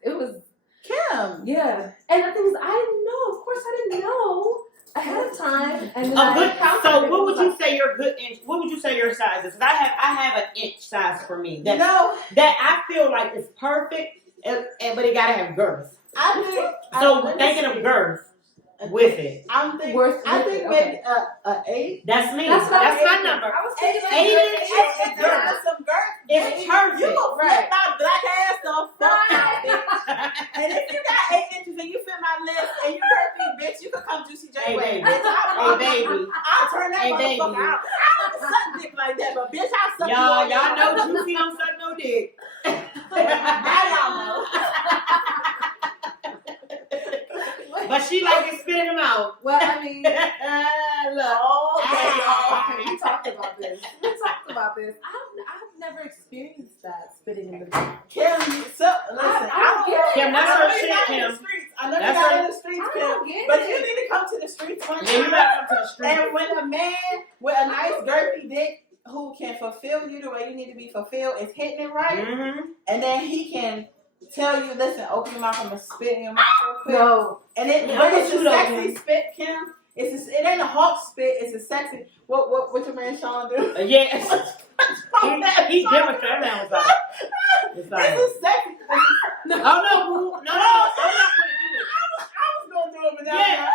it was Kim. yeah. And the thing is, I didn't know. Of course, I didn't know ahead of time. And then A I good. encountered So it, what it would was you like, say your good inch? What would you say your size is? 'Cause I have an inch size for me. You know, That I feel like is perfect, but it gotta have girth. I think. So let me thinking see. of girth with it. I'm thinking. Worth I with think it, maybe a 8. That's me. That's That's, what I my number. I was 8 thinking Eight like, inches inches. of girth. With some girth. It's baby, perfect. You will flip Right. my black ass the fuck out, bitch. Right. And if you got 8 inches and you fit my lips and you hurt me, bitch, you could come Juicy J Hey, way. baby. Bitch, Hey, baby. I'll turn that Hey, motherfucker baby. out. I don't suck dick like that, but bitch, I'll suck you Y'all all know down. Juicy don't suck no dick. Now y'all know. But she like it spitting them out. well, I mean, Look. okay, we talked about this. I've never experienced that spitting in the mouth. Kim, so, listen, I don't get it. Kim, that's I her know you shit, got in Kim. the streets. I know That's you got her- in the streets, I Kim. don't get But it. you need to come to the streets one Yeah, you time. gotta come to the street. And when a man with a nice girthy dick who can fulfill you the way you need to be fulfilled is hitting it right, Mm-hmm. and then he can tell you, listen, open your mouth, I'm gonna spit in your mouth real quick. No. And it, Yeah, but I'm it's with a you though, sexy Kim. spit, Kim. It ain't a hawk spit. It's a sexy. What your man Sean do? Yeah. he demonstrated that was like. It's like. It's a sexy. Oh no, boo. No, I'm not gonna do it. I was gonna do it, but now Yeah.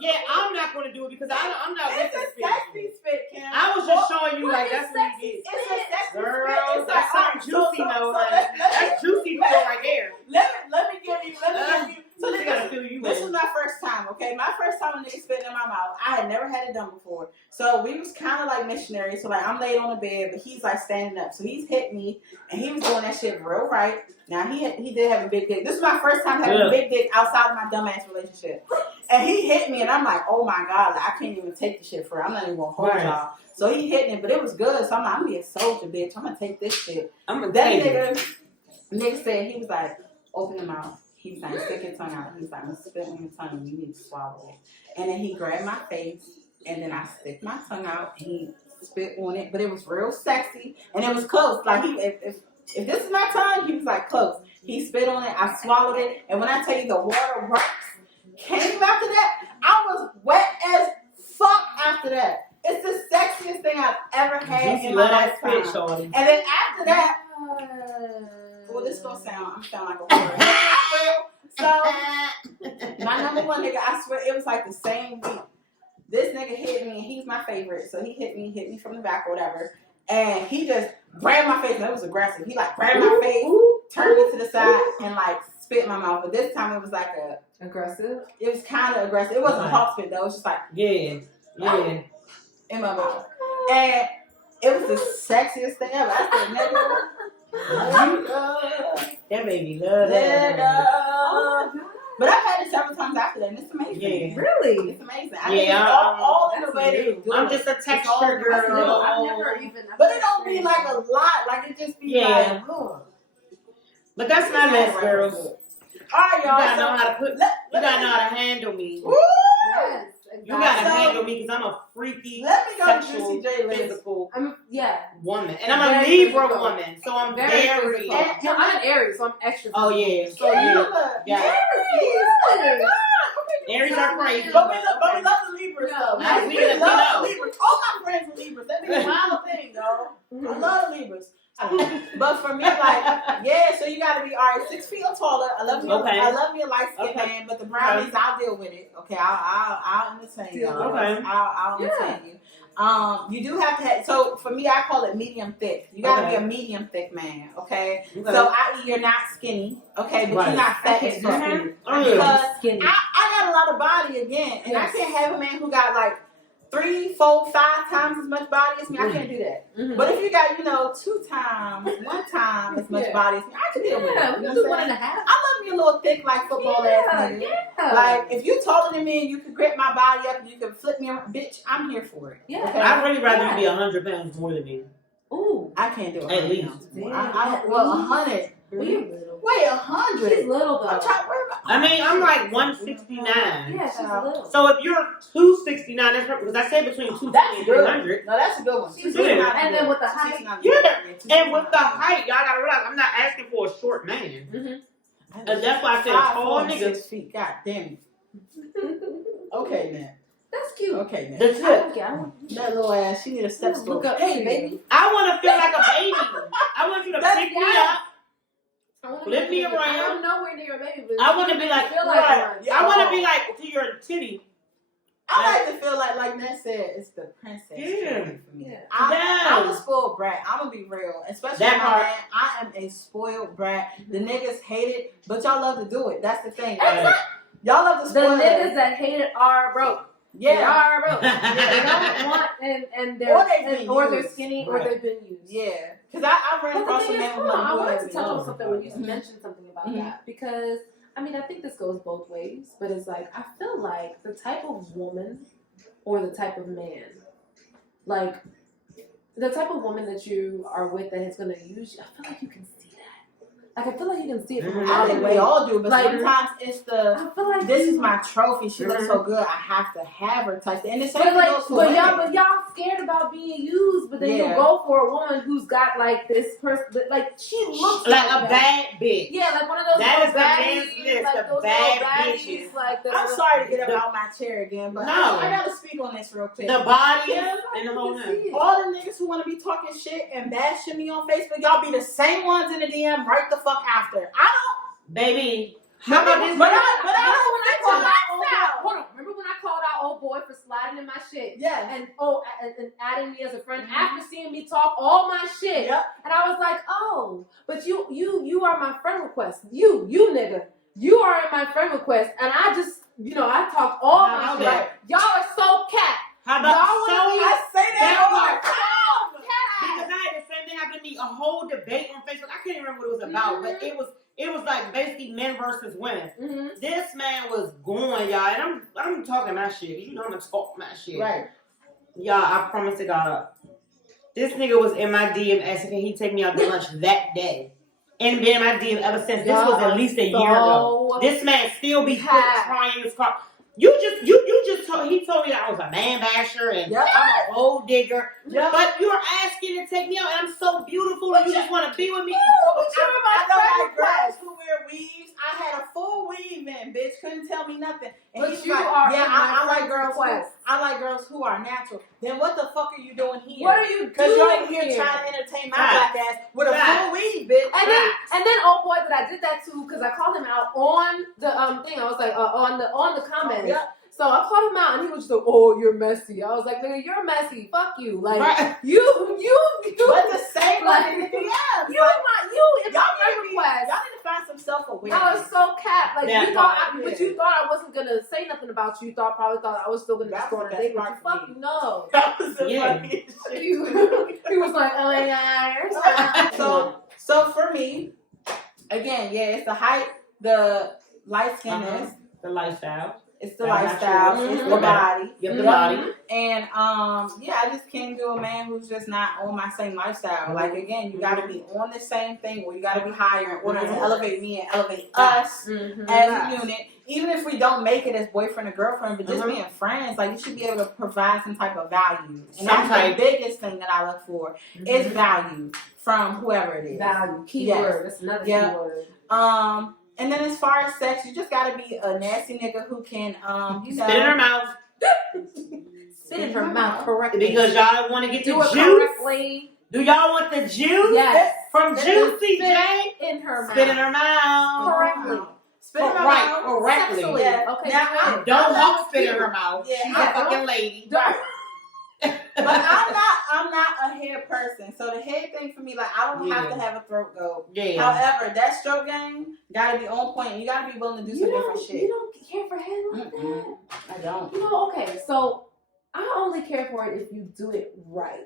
Yeah, I'm not gonna do it because I'm not with it's the a spit. sexy spit, Kim. I was just showing you What like is that's what sexy you get. It's a sexy Girl, spit. It's that's like, something juicy though. Like, let's- that's juicy feel right there. let me give you. So You gotta feel you this was in. my first time, okay? My first time a nigga spitting in my mouth. I had never had it done before. So we was kind of like missionaries. So like I'm laid on the bed, but he's like standing up. So he's hit me, and he was doing that shit real right. Now he did have a big dick. This is my first time having a big dick outside of my dumbass relationship. And he hit me, and I'm like, oh my god, like, I can't even take the shit for real. I'm not even gonna hold Right. y'all. So he hit me, but it was good. So I'm like, I'm gonna be a soldier, bitch. I'm gonna take this shit. I'm gonna That take it. nigga said, he was like, open your mouth. He was like, stick your tongue out. He was like, I'm gonna spit on your tongue and you need to swallow it. And then he grabbed my face and then I stick my tongue out and he spit on it. But it was real sexy and it was close. Like if this is my tongue, he was like close. He spit on it, I swallowed it, and when I tell you the water works came after that, I was wet as fuck after that. It's the sexiest thing I've ever had Juicy in my love that lifetime. spit, shorty. And then after that, well, this gonna sound, I'm sound like a whore. So, my number one nigga, I swear, it was like the same week. This nigga hit me, and he's my favorite. So he hit me from the back or whatever. And he just grabbed my face, and it was aggressive. He like grabbed my face, turned me to the side, and like spit in my mouth. But this time it was like Aggressive? it was kind of aggressive. It wasn't hawk spit though. It was just like Yeah. in my mouth. And it was the sexiest thing ever. I said, nigga. That baby love that. Oh my God. But I've had it several times after that, and it's amazing. Yeah. Really? It's amazing. Yeah, all in the that's way they new. do I'm it. just a It's all texture aggressive. girl. No, I've never even. But it don't be like a lot. Like it just be Yeah. like, ugh. But that's my list, girls. All right, You y'all. gotta know how to put. Let You gotta know how to handle me. Woo! Yes. You gotta So- handle me because I'm a freaky, Let me go sexual, Juicy J list. physical Yeah. woman, and I'm a Very Libra physical. woman, so I'm Very very. physical. No, I'm an Aries, so I'm extra. Oh yeah. So you Yeah. look. Yeah. Aries. Oh my God. Aries are crazy. But we love the Libras, though. No, Like, we we know. love the Libras. All my friends are Libras. That be a wild thing, though. I love the Libras. But for me, like, yeah, so you gotta be all right, 6 feet or taller. I love me. Okay. I love me a light skinned Okay. man, but the brownies, I'll deal with it. Okay, I'll entertain you. Okay. I'll entertain you. You do have to have. So for me, I call it medium thick. You gotta Okay. be a medium thick man. Okay. Okay. So i.e. you're not skinny. Okay, but Right. you're not fat as fuck. Oh, yeah. Because Skinny. I got a lot of body again, and Yes. I can't have a man who got like 3, 4, 5 times as much body as me, I can't do that. Mm-hmm. But if you got, 2 times, 1 time as much body as me, I can deal with it. Yeah, we can do 1.5. I love me a little thick, like football ass nigga. Yeah. Like, if you taller than me and you can grip my body up and you can flip me around, bitch, I'm here for it. Yeah. Okay? I'd really rather you be 100 pounds more than me. Ooh. I can't do it. At least. Well, 100. Wait, 100. She's little though. I'm like 169. Yeah, she's little. So if you're 269, that's because I said between 220 and 300. No, that's a good one. She's good. And then with the height. Yeah. And with the height, y'all gotta realize I'm not asking for a short man. Mm-hmm. And that's why I said tall nigga. 6 feet. God damn it. Okay, man. That's cute. Okay, man. That's it. That little ass, she need a step stool. Hey, baby. I want to feel like a baby. I want you to pick me up. Flip me around. I'm nowhere near a baby, but I want to be like, I want to be like to your titty. I like to feel like Nat said, it's the princess for me. Yeah. I'm a spoiled brat. I'm gonna be real, especially my man. I am a spoiled brat. The niggas hate it, but y'all love to do it. That's the thing. Y'all love to spoil the niggas that hate it are broke. Yeah, they are broke. They don't want or they're skinny or they've been used. Yeah, because I ran across some men. I wanted to touch on something when you mentioned something about that because. I mean, I think this goes both ways, but it's like, I feel like the type of woman or the type of man, like, the type of woman that you are with that is going to use you, I feel like you can see that. Like, I feel like you can see it from I think we all do, but sometimes it's I feel like this is my trophy. She looks so good. I have to have her type thing. And it's but y'all scared about being used, but then you go for a woman who's got like this person, like she looks like a bad bitch. Yeah, like one of those. That is the man's list. Like the bad bitches. Like I'm sorry to get up out my chair again, but I gotta speak on this real quick. The body and the whole thing. All the niggas who want to be talking shit and bashing me on Facebook, y'all be the same ones in the DM right the fuck after. I don't, baby. How about this? But I don't when I called out. Hold on. Remember when I called out old boy for sliding in my shit? Yeah. And adding me as a friend after seeing me talk all my shit. Yep. And I was like, oh, but you are my friend request. You nigga, you are in my friend request, and I just I talked all my shit. Right. Y'all are so cat. How about I say that part? Because I had the same thing happen to me. A whole debate on Facebook. I can't remember what it was about, but it was like basically men versus women. Mm-hmm. This man was going, y'all, and I'm talking my shit. You know I'm gonna talk my shit. Right. Y'all, I promise to God. This nigga was in my DM asking can he take me out to lunch that day. And been in my DM ever since. This was at least a year ago. This man still be trying his car. He told me that I was a man basher and I'm a gold digger. Yep. But you're asking to take me out and I'm so beautiful and you just want to be with me. I know like girls who wear weaves. I had a full weave in, bitch. Couldn't tell me nothing. And but he's you like, I like girls. I like girls who are natural. Then what the fuck are you doing here? What are you doing? Because you're here trying to entertain my black ass with a full weave, bitch. And then old boy that I did that to because I called him out on the thing. I was like on the comments. Yep. So I called him out and he was just like, oh, you're messy. I was like, nigga, you're messy. Fuck you. Like, you. But the same like, it's my request. Y'all need to find some self-awareness. I was so capped. Like, you thought I wasn't going to say nothing about you. You probably thought I was still going to just go on a date with you. Fuck you, no. That was the funniest shit. He was like, oh my God. So for me, again, it's the height, the light skinness, the lifestyle. It's the lifestyle. It's the body. Yep, the body. And I just can't do a man who's just not on my same lifestyle. Like again, you got to be on the same thing, or you got to be higher in order to elevate me and elevate us as a unit. Even if we don't make it as boyfriend or girlfriend, but just being friends, like you should be able to provide some type of value. And that's the biggest thing that I look for is value from whoever it is. Value, keyword. That's another keyword. And then as far as sex, you just gotta be a nasty nigga who can, spit in her mouth. Spit in her mouth correctly. Because y'all want to get the juice. Correctly. Do y'all want the juice? Yes. From Juiicy, Jay? In her mouth. Spit in her mouth. Correctly. Spit in her mouth. Correctly. Yeah. Okay. Now, don't walk spit in her mouth. Yeah, she's a fucking lady. But I'm not a hair person. So the head thing for me, like I don't have to have a throat go. Yeah. However, that stroke game gotta be on point. You gotta be willing to do some different shit. You don't care for head like that? I don't. Okay, so I only care for it if you do it right.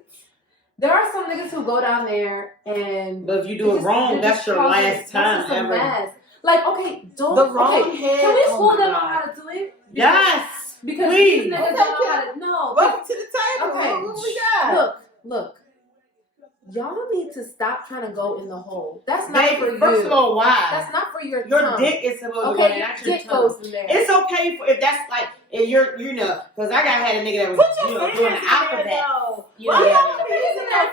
There are some niggas who go down there and. But if you do it wrong, that's your last time ever. Mess. Like, okay, don't. The wrong okay, head. can we school them on how to do it? Yes. Because please. these niggas don't know how to. No. Welcome to the table. Okay. What we got? Look. Y'all need to stop trying to go in the hole. That's not for you. First of all, why? That's not for your tongue. Dick is supposed to go in, not your dick tongue. goes in there. It's okay if that's like if you're, because I had a nigga that was doing the alphabet.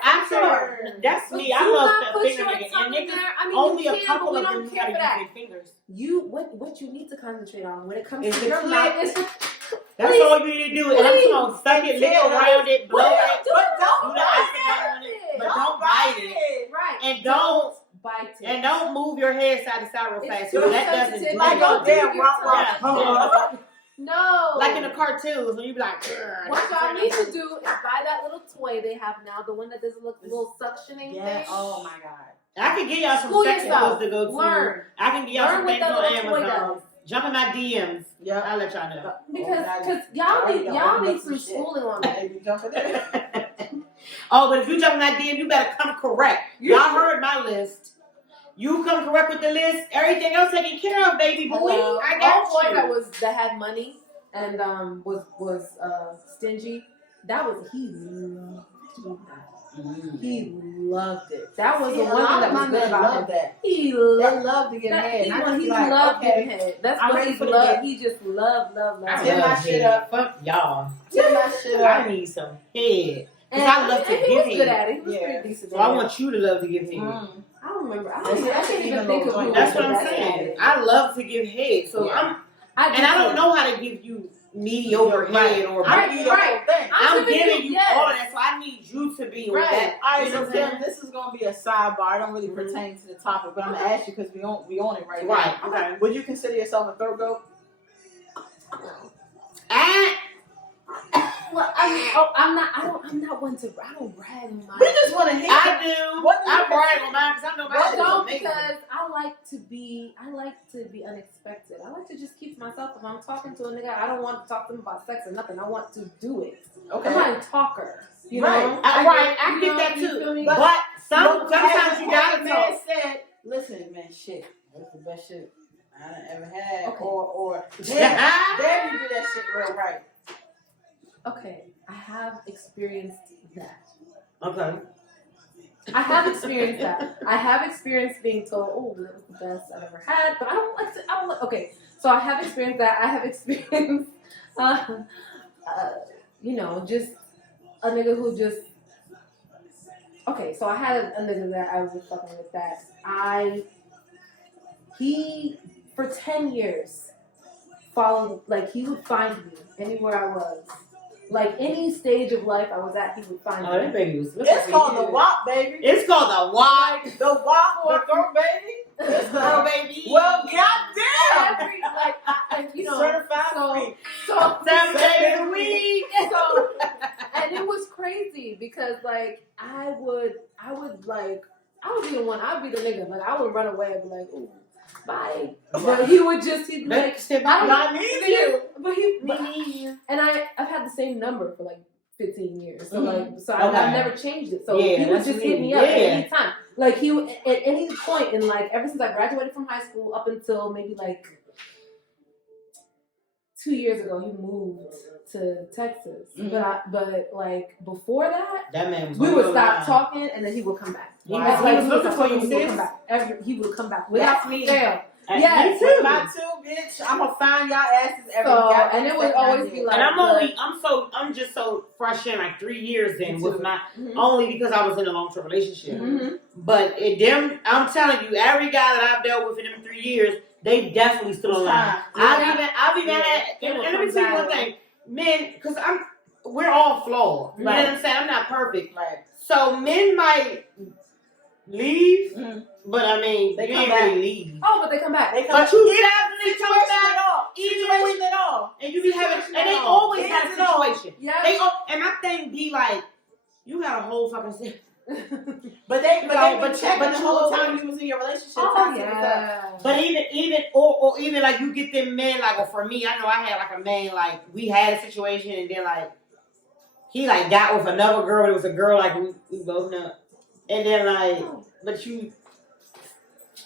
I'm sure that's me. I love the finger nigga, and niggas. Only a couple of them gotta use their fingers. What you need to concentrate on when it comes is to your mouth is that's all you need to do. And I'm supposed to suck it, lick around it, blow it, but don't bite it. But don't bite it. Right. And don't bite it. And don't move your head side to side real fast. So that doesn't like your damn rock. No. Like in the cartoons when you be like, what y'all need to do is buy that little toy they have now, the one that does a little suctioning thing. Oh my god. I can get y'all some sex toys to go to. Learn. I can get y'all some things on Amazon. Jump in my DMs. Yeah, I'll let y'all know. Because y'all need some schooling on that. Oh, but if you jump in that DM, you better come correct. Y'all heard my list. You come correct with the list. Everything else taken care of, baby boy. I got boy that had money and was stingy. He loved it. That was the one thing that was good about him. He loved to get head. He loved getting head. That's what he loved. He just loved. Tell my shit up. Fuck y'all. Tell my shit up. I need some head. Because I love to give head. Good at it. He was pretty decent. So I want you to love to give head. I don't remember. I can't even think of who. That's what I'm saying. I love to give head. So I don't know how to give you mediocre head or right. I'm giving you all of that, so I need you to be on that. All right, so Tim, this is gonna be a sidebar. I don't really pertain to the topic, but I'm gonna ask you because we own it right now. Right. Okay. Would you consider yourself a throat goat? Well, I'm not one to. I don't brag on mine. We just want to hear. I do. I brag on mine because I know mine. Don't because I like to be unexpected. I like to just keep to myself. If I'm talking to a nigga, I don't want to talk to him about sex or nothing. I want to do it. Okay. I'm not a talker. You know? I get that too. But sometimes you gotta talk. Man said, "Listen, man, shit. That's the best shit I done ever had." Okay. Or damn, you do that shit real right. Okay, I have experienced that. Okay. I have experienced that. I have experienced being told, "Oh, that was the best I've ever had," but I don't like to. Okay, so I have experienced that. I have experienced, just a nigga who just. Okay, so I had a nigga that I was fucking with that he for 10 years followed, like he would find me anywhere I was. Like any stage of life I was at, he would find me. Oh, that baby was. It's called the WAP, baby. It's called the WAP. The WAP, the throat baby. It's throat baby. Well, goddamn. Certified free. So 7 days a week. So, and it was crazy because like I would be the one. I'd be the nigga. Like I would run away and be like, "Ooh, bye." But he'd be like, "I need you." And I've had the same number for like 15 years. So I've never changed it. So he would just hit me up at any time. Like he would, at any point in like ever since I graduated from high school up until maybe like 2 years ago, he moved to Texas. Mm-hmm. But like before that man was we would stop talking and then he would come back. Wow. He was looking for you, sis. He would come back without fail. Yeah, me too. My two, bitch. I'm gonna find y'all asses every day. And it would always be like. And I'm just so fresh in like 3 years in with my only because I was in a long term relationship. Mm-hmm. But I'm telling you, every guy that I've dealt with in them 3 years, they definitely stood on line. I've even had. And let me tell you one thing, men, because we're all flawed. You know what I'm saying? I'm not perfect. Right. So men might leave. Mm-hmm. But I mean, they can't really leave. Oh, but they come back. But you get out of the situation at all. And you be having, and they always have a situation. Yeah. And my thing be like, you got a whole fucking situation. but the whole time you was in your relationship. Oh yeah. But even like you get them men like, well, for me, I know I had like a man like we had a situation and then like he like got with another girl. It was a girl like we both know, and then like, but you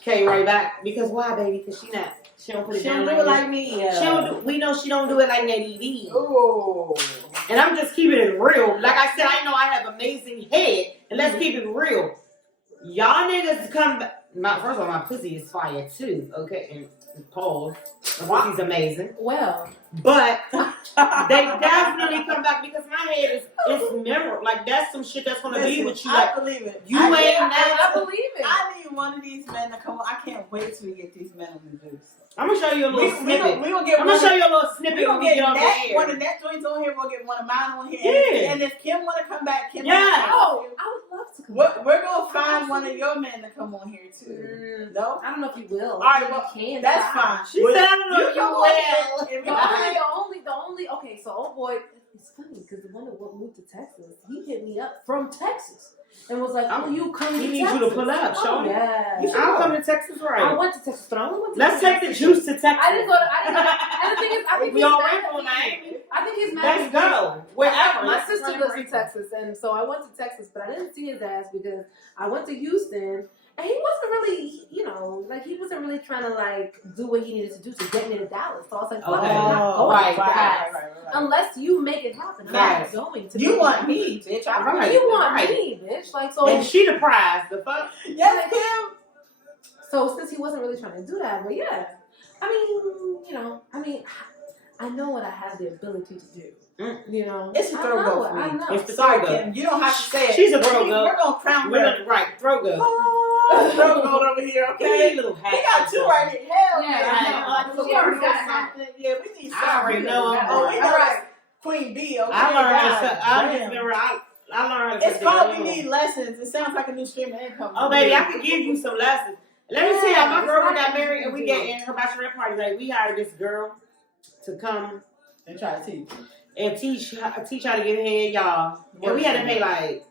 came right back because why, baby? Because she don't put it down. She don't do it like me. Yeah. She don't do. We know she don't do it like Nettie D. Ooh. And I'm just keeping it real. Like I said, I know I have amazing head, and let's keep it real. Y'all niggas come back. First of all, my pussy is fire too. Okay, and pause. My pussy's amazing. Well, but they definitely come back because my head is memorable. Like that's some shit that's gonna be with you. I like, believe it. I believe it. I need one of these men to come on. I can't wait till we get these men on the juice. I'm gonna show you a little snippet. I'm gonna show you a little snippet. We're gonna get on the air. One of that joints on here. We'll get one of mine on here. Yeah. And if Kim wanna come back, Kim. Yeah. Oh, I would love to come back. We're gonna find one of your men to come on here too. No, I don't know if you will. All right, well, can. that's fine. She said, I don't know if you will. The only. Okay, so old boy. It's funny because the one that moved to Texas, he hit me up from Texas. And was like, oh, you come to Texas. He needs you to pull up, Shawty. Yeah. I'll come to Texas, right? I went to Texas, but I only went to Let's take the juice to Texas. I didn't go to, and the thing is, I think we he's all mad went at on me. Miami. I think he's mad Let's at me. go. Wherever. My sister lives in Texas, and so I went to Texas, but I didn't see his ass because I went to Houston, and he wasn't really, like he wasn't really trying to like do what he needed to do to get me to Dallas. So I was like, fuck, I'm not going to Dallas. Unless you make it happen. I'm not going to You want me, bitch. You want me, bitch. Like, so. And she the prize. The fuck? Yes, Kim. So since he wasn't really trying to do that, but yeah. I mean, I know what I have the ability to do. It's a throw go for me. I know. It's the Sorry, throw go. Kim. You don't have to say it. She's a throw go. We're gonna crown her. Right, throw go. Throw go over here, okay? Little hat. He got two right here. Hell yeah. She already got something. Yeah, we need something. I already know. Oh, we know right. Queen B, okay? I learned. It's called We Need Lessons. It sounds like a new stream of income. Oh, baby, I could give you some lessons. Let me tell you, my girl got married and we get in her bachelorette party. Like, we hired this girl to come and try to teach. And teach how to get head, y'all. And we had to pay like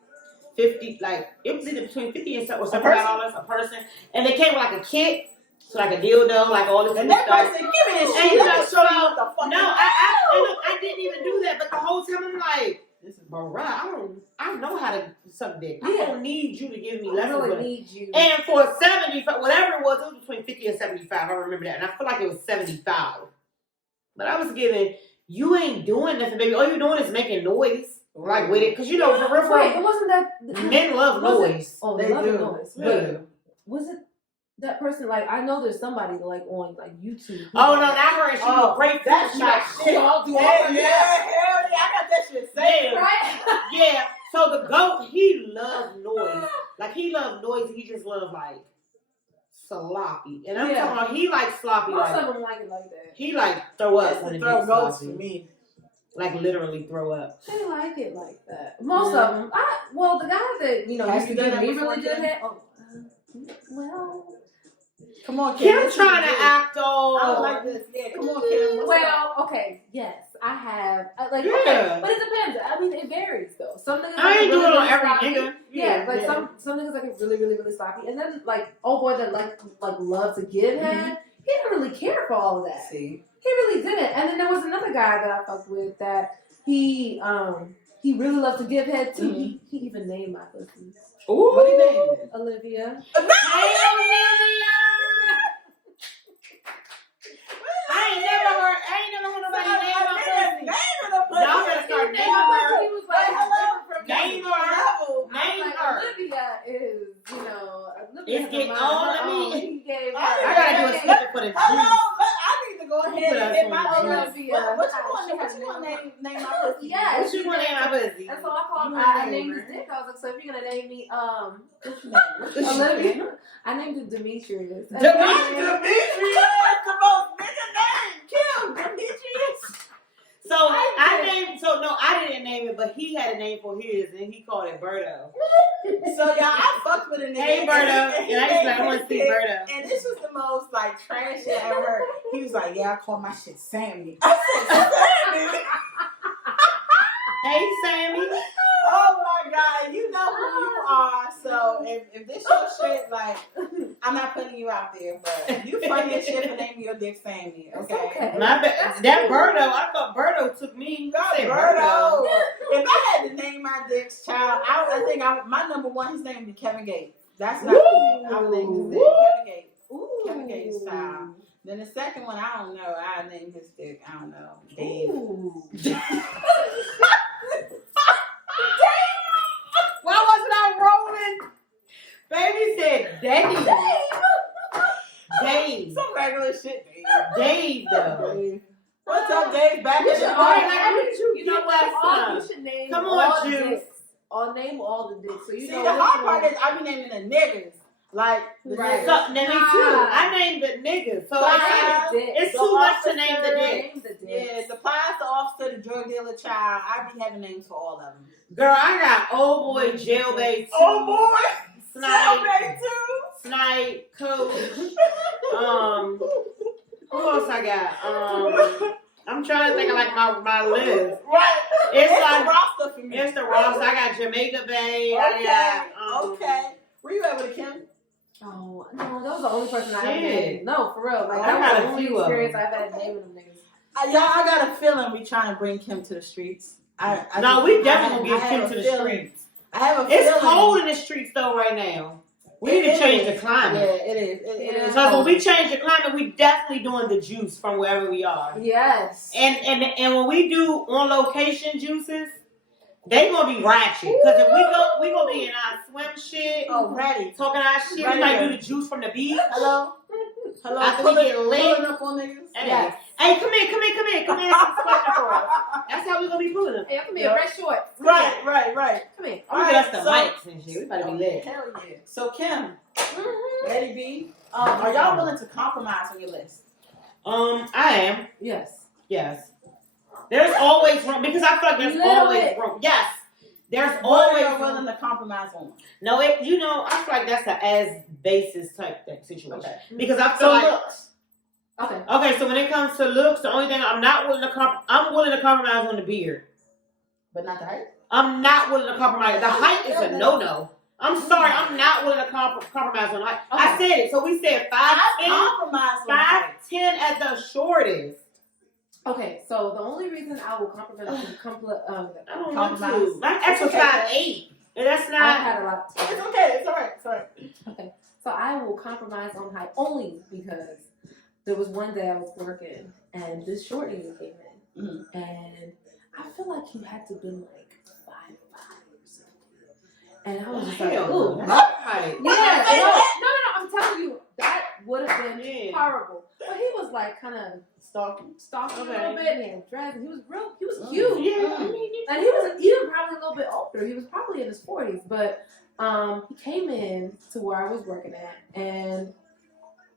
$50, like it was either between $50 and $75 a person. And they came with like a kit, so like a dildo, like all this. And that stuff. person, give me this and shit. you Let me show you what the fuck. No, I didn't even do that. But the whole time I'm like, this is bruh, I know how to suck dick. I don't need you to give me lessons. I really need you. And for 75, whatever it was between 50 and 75. I remember that, and I feel like it was 75. But I was giving. You ain't doing nothing, baby. All you're doing is making noise, like with it, because for real. Wait, it wasn't that men love noise. Oh, they love noise. Yeah. Was it that person? Like, I know there's somebody like on like YouTube. Oh no, not her. And she was a great that shot. She all do all that. Yeah, hell yeah, I got that shit saved. Right? Yeah. So the goat, he loved noise. Like he loved noise. He just loved like sloppy. And I'm talking about he like sloppy. Most like, of them like it like that. He like throw up when it throw gets goats sloppy. for me. Like literally throw up. They like it like that. Most of them. The guy that used to give me really good head. Oh, well. Come on, Kim. Kim trying to act all. I like this. Yeah, come on, Kim. Okay, yes, I have. Yeah. Okay, but it depends. I mean, it varies though. Some niggas I ain't doing it on every sloppy. nigga. Yeah, some niggas like it really, really, really sloppy, and then like old boy that like loves to give head. He didn't really care for all of that. See. He really didn't. And then there was another guy that I fucked with that he really loved to give head too. Mm-hmm. He even named my pussy. Ooh. What did he name it? Olivia. Hey, Olivia! I ain't never heard nobody name my pussy. Y'all better start naming her. He was like, name her. Name her. Olivia is, It's getting all of me. I gotta do a snippet for the juice. I need to go ahead and get my Olivia. What you want to name my pussy? Yeah. What you want to name my pussy? And so I named his dick. I was like, so if you're gonna name me, Olivia, I named it Demetrius. Demetrius, the most nigga name. Kim, Demetrius. I didn't name it, but he had a name for his, and he called it Berto. So y'all, I fucked with a nigga. Hey, Berto. And I just like, I want to see Berto. And this was the most trash shit I ever heard. He was like, yeah, I call my shit Sammy. I said, Sammy. Hey, Sammy. Oh my God, you know who you are. So if this your shit, I'm not putting you out there, but you funny as shit for naming your dick Sammy. Okay. My that Birdo, I thought Birdo took me. Birdo. If I had to name my dick's child, I think my number one, his name would be Kevin Gates. That's not cool. I would name his dick Kevin Gates. Kevin Gates' child. Then the second one, I don't know. I named his dick. I don't know. Dave. Why wasn't I rolling? Baby said Dave. Dave. Some regular shit, Dave. Dave, though. Dave. What's up, Dave? Back in the You know what? You should name Come all on, the Juice. dicks. I'll name all the dicks. So you know the hard part is I be naming the niggas. Like, the right. niggas. So, me too. I named the niggas. So it's too much to name the dicks. Yeah, the plies, the officer, the drug dealer, child. I be having names for all of them. Girl, I got old boy, jailbait, oh boy, snipe, too. Snipe, coach. Who else I got? I'm trying to think of like my list. Right. It's the like roster for me. It's the roster. I got Jamaica Bay. Okay. I got, okay. Where you at with Kim? Oh no, that was the only person I ever Shit. named. No, for real. Like I that got was a the only few of experience them. I've had naming them niggas. I got a feeling we trying to bring Kim to the streets. We definitely gonna get Kim to the streets. I have a feeling. It's cold in the streets though right now. We need to change the climate. Yeah, it is. It is. Because when we change the climate, we definitely doing the juice from wherever we are. Yes. And when we do on location juices, they gonna be ratchet. Because if we gonna be in our swim shit, ready, talking our shit. Ready. We might do the juice from the beach. Hello. After we get lit. Pulling up on niggas. Yes. Hey, come here. That's how we gonna be pulling them. Hey, come here, red shorts. Right. Come here. I'm gonna the mics and shit. We better be lit. Hell yeah. So Kim, Nettie B, are y'all willing to compromise on your list? I am. Yes. There's always room because I feel like there's always room. Yes. There's always room. Willing to compromise on. No, I feel like that's an as basis type situation. Okay. Because I feel looks. Okay, so when it comes to looks, the only thing I'm willing to compromise on the beard. But not the height? I'm not willing to compromise. The height is a no-no. I'm sorry, I'm not willing to compromise on height. Okay. I said it. So we said 5'10", 5'10" at the shortest. Okay, so the only reason I will compromise I don't want to. My ex was 5'8". And that's not. I've had a lot. It's okay. It's all right. Okay, so I will compromise on height only because there was one day I was working and this shorty came in, and I feel like he had to been like 5'5" or something, and I was just like, ooh, height. Yeah, no, I'm telling you, that would have been horrible. But he was like kind of stalking a little bit, and he had dreads, and he was cute. Yeah. And he was even probably a little bit older. He was probably in his 40s, but he came in to where I was working at, and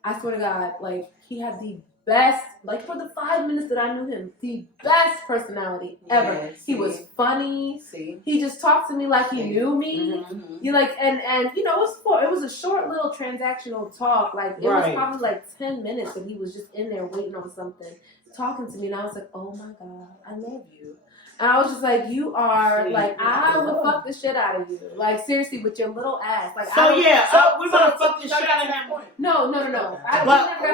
I swear to God, like, he had the best, like, for the 5 minutes that I knew him, the best personality ever. Yeah, he was funny. See? He just talked to me like he knew me. You like, and you know, it was a short little transactional talk. Like, it was probably like 10 minutes, and he was just in there waiting on something, talking to me, and I was like, oh my God, I love you. And I was just like, you are, like, I would fuck the shit out of you. Like, seriously, with your little ass. Like, we're going to fuck the shit out of him. No. We never got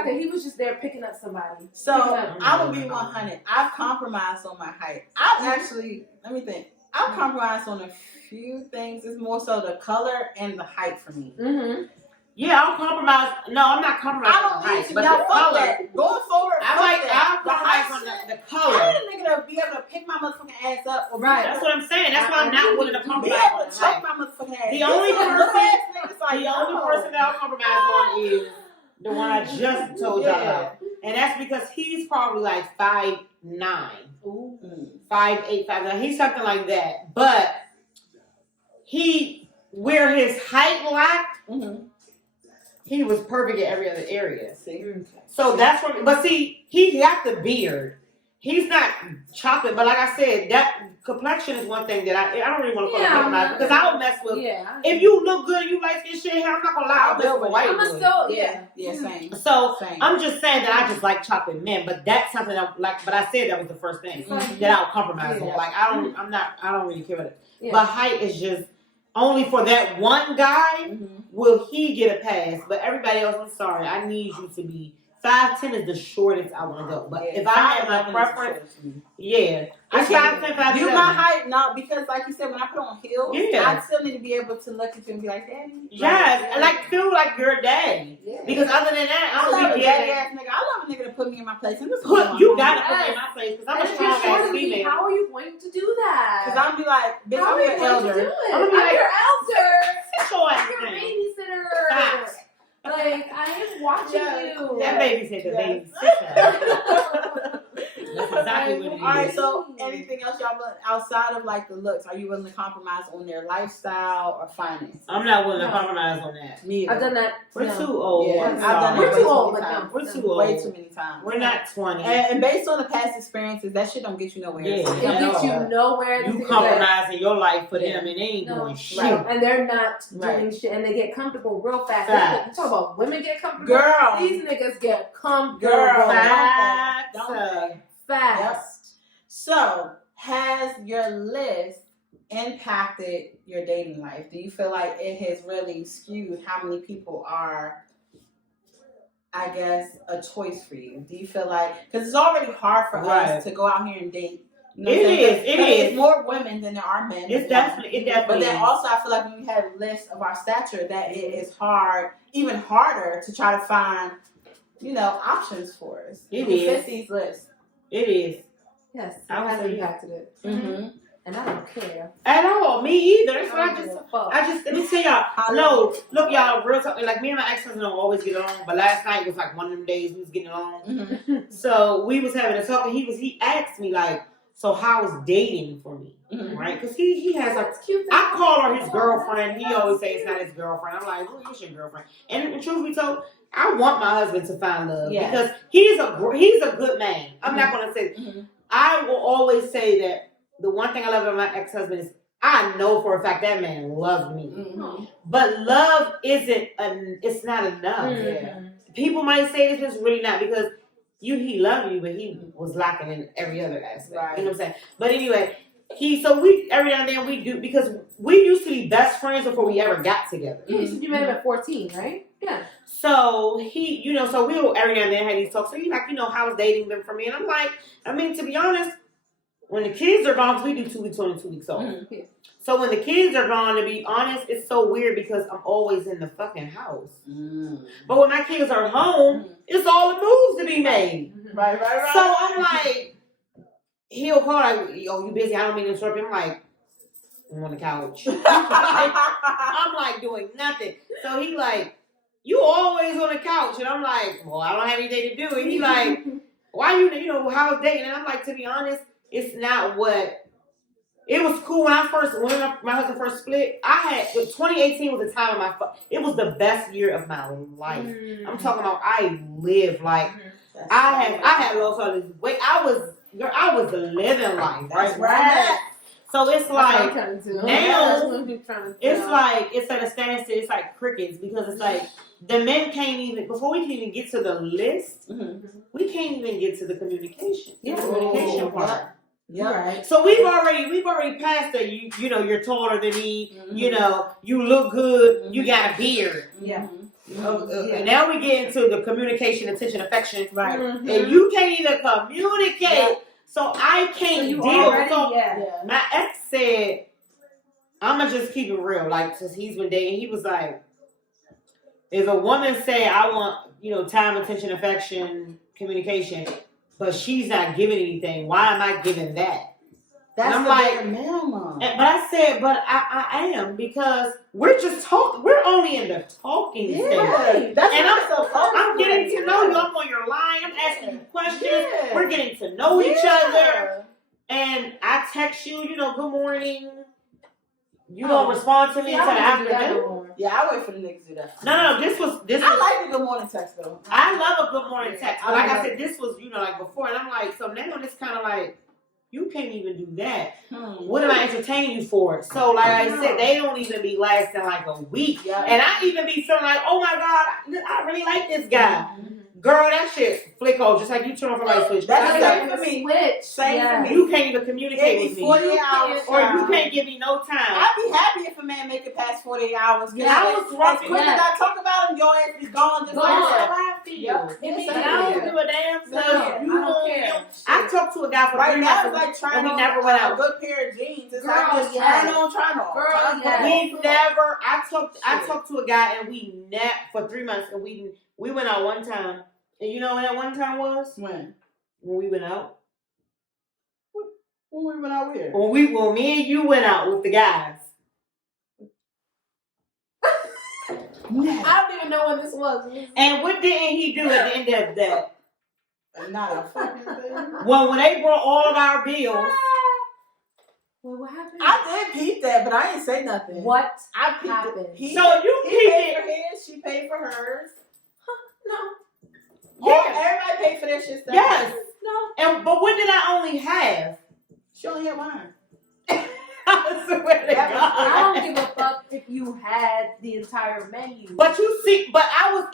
there. He was just there picking up somebody. So, I'm going to be 100. I've compromised on my height. Let me think. I've compromised on a few things. It's more so the color and the height for me. Yeah, I'll compromise. No, I'm not compromising on the height, but the color. Going forward, I'll compromise on the color. I need a nigga to be able to pick my motherfucking ass up. That's what I'm saying. That's why I'm not willing to compromise. Be able to choke my motherfucking ass. The only person that I'll compromise on is the one I just told y'all about. And that's because he's probably like 5'9". 5'8", 5'9". He's something like that. But where his height lacked, he was perfect in every other area. See? So that's what. But see, he got the beard. He's not chocolate, but like I said, that complexion is one thing that I don't really want to compromise because I don't mess with. Yeah. If you look good, you like this shit. I'm not gonna lie, I'll mess with white boys. So I'm just saying that I just like chocolate men, but that's something I like. But I said that was the first thing that I'll compromise on. Like I don't really care about it. Yeah. But height is just. only for that one guy will he get a pass. But everybody else, I'm sorry, I need you to be 5'10" is the shortest I want to go. But if I had my preference, it's 5'10", 5'7". You my height, no, because like you said, when I put on heels, I still need to be able to look at you and be like, Daddy. Yes, I like feel like you're a daddy. Yeah. Because other than that, I love a daddy ass nigga. I love a nigga to put me in my place. And you gotta put me in my place because I'm a strong ass female. How are you going to do that? Because I'm be like, bitch, I'm your elder. I'm your elder. I'm your babysitter. Like, I am watching you. That babysitter, babysitter. That's exactly what it is. All right, so anything else y'all outside of like the looks, are you willing to compromise on their lifestyle or finance? I'm not willing to compromise on that. Me either. I've done that. We're too old. Yeah, I've done We're too old. We're too old. Way too many times. We're not 20. And based on the past experiences, that shit don't get you nowhere. Yeah, it gets you nowhere. You compromising your life for them and they ain't doing shit. Right. And they're not doing shit. And they get comfortable real fast. You talk about women get comfortable. Girl. These niggas get comfortable. Girl. Fast. Yep. So, has your list impacted your dating life? Do you feel like it has really skewed how many people are, I guess, a choice for you? Do you feel like, because it's already hard for us to go out here and date. You know it is. It's more women than there are men. It definitely But then also, I feel like when you have lists of our stature, that it is hard, even harder to try to find, options for us. It fit these lists. It is. Yes, I have impacted it. Mm-hmm. And I don't care. At all. Me either. That's what I just, let me tell y'all. No, look, y'all, real talk. Like, me and my ex-husband don't always get along, but last night was like one of them days we was getting along. Mm-hmm. So we was having a talk, and he asked me, like, so how is dating for me? Mm-hmm. Right? Because he has I call her his girlfriend. He always says it's not his girlfriend. I'm like, who is your girlfriend? And truth be told, I want my husband to find love because he's a good man. I'm not going to say I will always say that the one thing I love about my ex-husband is I know for a fact that man loves me. Mm-hmm. But love it's not enough. Mm-hmm. People might say this is really not because he loved you, but he was lacking in every other aspect. Right. You know what I'm saying? But anyway, every now and then we do, because we used to be best friends before we ever got together. Yeah, you met him at 14, right? Yeah. So so we'll every now and then have these talks. So he's like, how's dating been for me? And I'm like, to be honest, when the kids are gone, 'cause we do 2 weeks on and 2 weeks off. Mm-hmm. So when the kids are gone, to be honest, it's so weird because I'm always in the fucking house. Mm. But when my kids are home, it's all the moves to be made. Right. So I'm like, he'll call like, yo, you busy? I don't mean to interrupt you. I'm like, I'm on the couch. I'm like doing nothing. So he like, you always on the couch. And I'm like, well, I don't have anything to do. And he like, why how's dating? And I'm like, to be honest, it's not what. It was cool when my husband first split. 2018 was the time of it was the best year of my life. Mm. I'm talking about I lived like I had lost all this weight. I was living life. Right. So it's like now it's like it's at a standstill. It's like crickets because it's like the men can't even before we can even get to the list. Mm-hmm. We can't even get to the communication. Yeah, communication part. Yeah. Right. So we've already passed the you're taller than me. Mm-hmm. You look good. Mm-hmm. You got a beard. Yeah. Mm-hmm. And now we get into the communication, attention, affection. Right. Mm-hmm. And you can't even communicate. Yeah. So I can't deal. My ex said, "I'm gonna just keep it real." Like since he's been dating, he was like, "If a woman say I want time, attention, affection, communication." But she's not giving anything. Why am I giving that? That's the bare minimum. But I said, I am because we're just talking. We're only in the talking stage. I'm getting to know you. I'm on your line. I'm asking you questions. Yeah. We're getting to know each other. And I text you, good morning. You don't respond to me until the afternoon. Yeah, I wait for the niggas to do that. No, this was. I like the good morning text though. I love a good morning text. But like I said, this was, like before. And I'm like, so now it's kind of like, you can't even do that. What am I entertaining you for? So like I said, they don't even be lasting like a week. Yeah. And I even be feeling like, oh my God, I really like this guy. Mm-hmm. Girl, that shit flick off just like you turn off a light switch. That's Like, same for me. Switch. Same for me. you can't even communicate with me. 48 hours. Or you can't give me no time. I'd be happy if a man make it past 48 hours. Yeah, I was as quick as I talk about him, your ass is gone. Just That's like how I feel. Yep. I don't give a damn. Yeah, You I don't care. I talked to a guy for right 3 now, months it's like trying and we on never went out. a good pair of jeans. It's Girl, like just yes. trying on. Girl, yes. We never. I talked to a guy and we napped for 3 months and we went out one time. And you know when that one time was? When we went out. When we went out where? When me and you went out with the guys. I don't even know when this was. And what didn't he do at the end of that? Not a fucking thing. Well, when they brought all of our bills. Wait, what happened? I did peep that, but I didn't say nothing. What I peeped happened? it. So you He peeped paid it. for his, she paid for hers. No. Yeah, everybody paid for their shit. Yes. No. But what did I only have? She only had wine. I swear to God. I don't give a fuck if you had the entire menu. But you see, I was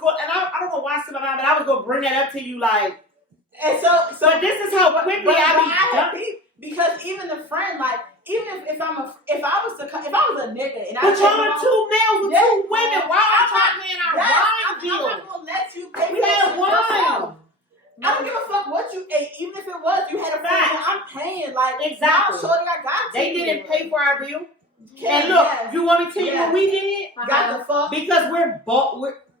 going, and I don't know why I said that, but I was going to bring that up to you, like, And so but this is how quickly I be done. Because even the friend, like, even if I was a nigga and I But was y'all are 2 males with 2 women. Why are I'm y'all paying our wine deal? I'm not gonna let you pay We for had that wine. yourself. I don't give a fuck what you ate, even if it was you had a friend. Right. I'm paying, like, Exactly. now, shorty, I got They you. didn't pay for our bill. Yeah, And look, yes. you want me to tell you Yes. what we did? Got the fuck. Because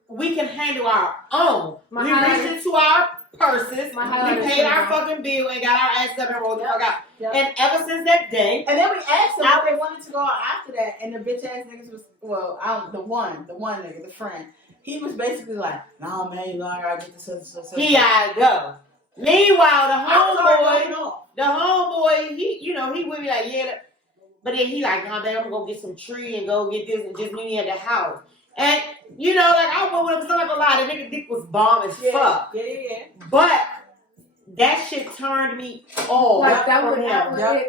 we can handle our own. My We highlighter. reached into our purses. My We highlighter paid our should've gone. fucking bill and got our ass up and rolled the fuck out. Yep. And ever since that day, And then we asked them if they wanted to go out after that, and the bitch ass niggas was the one nigga, the friend. He was basically like, "Nah, man, you know I gotta get this." he gotta go. Meanwhile, I the homeboy, he with me like, yeah. But then he like, nah, man, I'm gonna go get some tree and go get this and just meet me at the house. And like I went with him, so I'm not gonna lie, the nigga dick was bomb as fuck. Yeah. But that shit turned me off. Like that from would him. happen.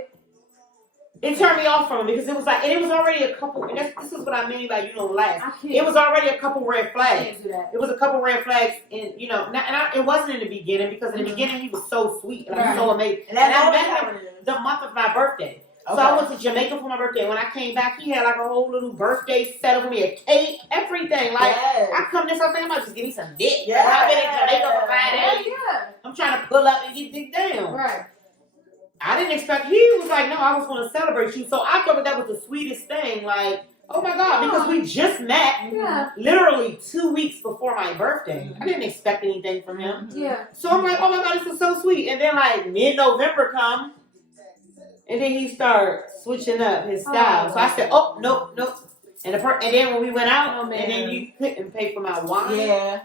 It turned me off from him because it was like, and it was already a couple. And this is what I mean by you don't last. I can't. It was already a couple red I flags. can't do that. It was a couple red flags, and it wasn't in the beginning because in the beginning he was so sweet and so amazing. And that's I always met how him it is. the month of my birthday. So Okay. I went to Jamaica for my birthday. When I came back, he had like a whole little birthday set up for me, a cake, everything. Like Yes. I come this whole thing, I'm about to just give me some dick. Yeah. I've been in Jamaica for 5 Yeah, days. yeah. I'm trying to pull up and get dick down. Right. I didn't expect. He was like, no, I was going to celebrate you. So I thought that was the sweetest thing. Like, oh my God, because we just met Yeah. literally 2 weeks before my birthday. I didn't expect anything from him. Yeah. So I'm like, oh my God, this is so sweet. And then like mid-November come, and then he started switching up his style. So I said, oh, nope. And then when we went out, and then you couldn't pay for my wine. Yeah.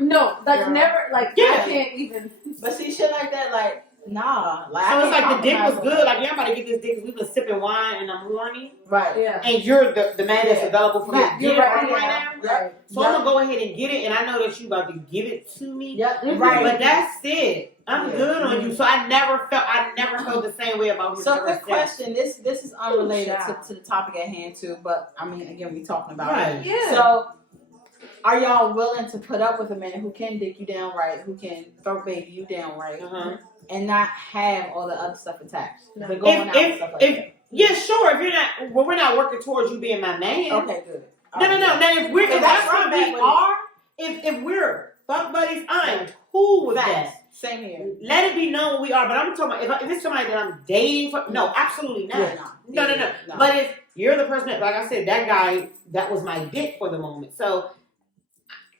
No, like Girl. never, like Yeah. I can't even. But see, shit like that, like, nah. Like, So I it's can't like the dick was compromise good. on Like, yeah, I'm about to get this dick because we've been sipping wine and I'm horny. that. Right. Yeah. And you're the man that's available for me to Right. get it You're from right. right now. Right. So I'm gonna go ahead and get it, and I know that you about to give it to me. Yep. Mhm. Right. But that's it. I'm Yeah. good on you. So I never felt the same way about him. So ever quick since. question. This is unrelated Ooh, to the topic at hand too, but I mean again we talking about Right. it. Yeah. So are y'all willing to put up with a man who can dick you down right, who can throw baby you down right, Uh-huh. and not have all the other stuff attached? No. The going out and stuff like that. Yeah, sure. If you're not, we're not working towards you being my man. Okay, good. No. Now if that's where what I'm we at with are, if we're fuck buddies, I'm cool with Facts. that. Same here. Let it be known what we are. But I'm talking about if it's somebody that I'm dating for, no, absolutely not. Yeah, No. But if you're the person that, like I said, that guy, that was my dick for the moment. So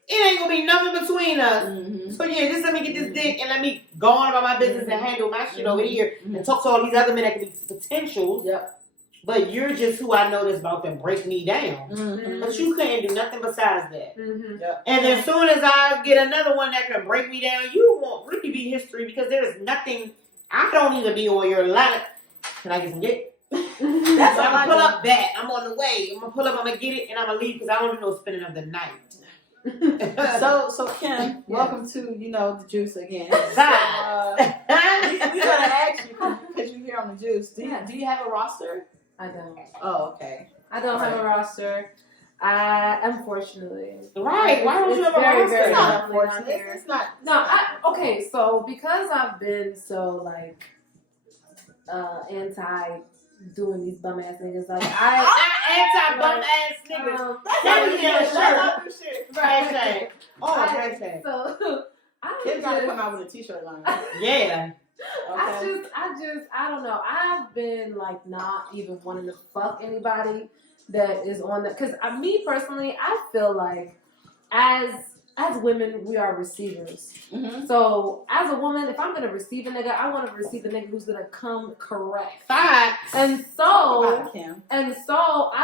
it ain't gonna be nothing between us. Mm-hmm. So yeah, just let me get this dick and let me go on about my business and handle my shit over here and talk to all these other men that can be potentials. Yep. But you're just who I know that's about to break me down. Mm-hmm. But you couldn't do nothing besides that. Mm-hmm. Yep. And as soon as I get another one that can break me down, you won't really be history because there's nothing. I don't even be on your line. Can I get some dick? That's I'm all I gonna pull do. up back. I'm on the way. I'm gonna pull up. I'm gonna get it, and I'm gonna leave because I don't do no spending of the night. So Kim, welcome to the juice again. So, Bye. we gotta ask you because you're here on the juice. Do you have a roster? I don't. Oh, okay. I don't have a roster. Unfortunately. Right. Why don't you ever very, ask very It's her? not unfortunate. It's not. No, okay, so because I've been so like anti doing these bum ass niggas, like Anti bum ass niggas. That's not your shirt. Hashtag. Oh, hashtag. So Kim gotta come out with a t-shirt line. Yeah. Okay. I don't know. I've been like not even wanting to fuck anybody that is on that. Because me personally, I feel like as women, we are receivers. Mm-hmm. So as a woman, if I'm gonna receive a nigga, I want to receive a nigga who's gonna come correct. Facts. And so I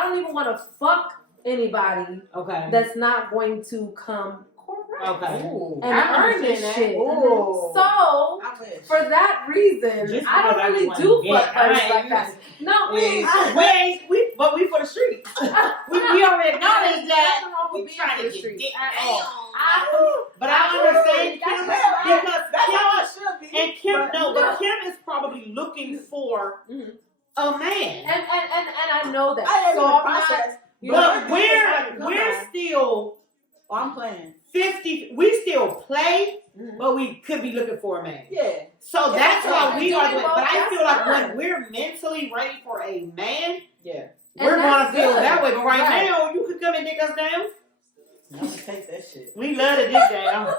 don't even want to fuck anybody. Okay. That's not going to come. Okay. Ooh. And earn this shit. Ooh. So, for that reason, I don't really do fuck buddies like that. No, but we for the streets. we already acknowledge that. We trying to get dick at all. But I understand Kim, but Kim is probably looking for a man. And I know that. But we're still. Oh, I'm playing. 50. We still play, but we could be looking for a man. Yeah. So that's why we are. But I feel like when we're mentally ready for a man, we're gonna feel that way. But right now, you could come and dick us down. I'm gonna take that shit. We love to dick down.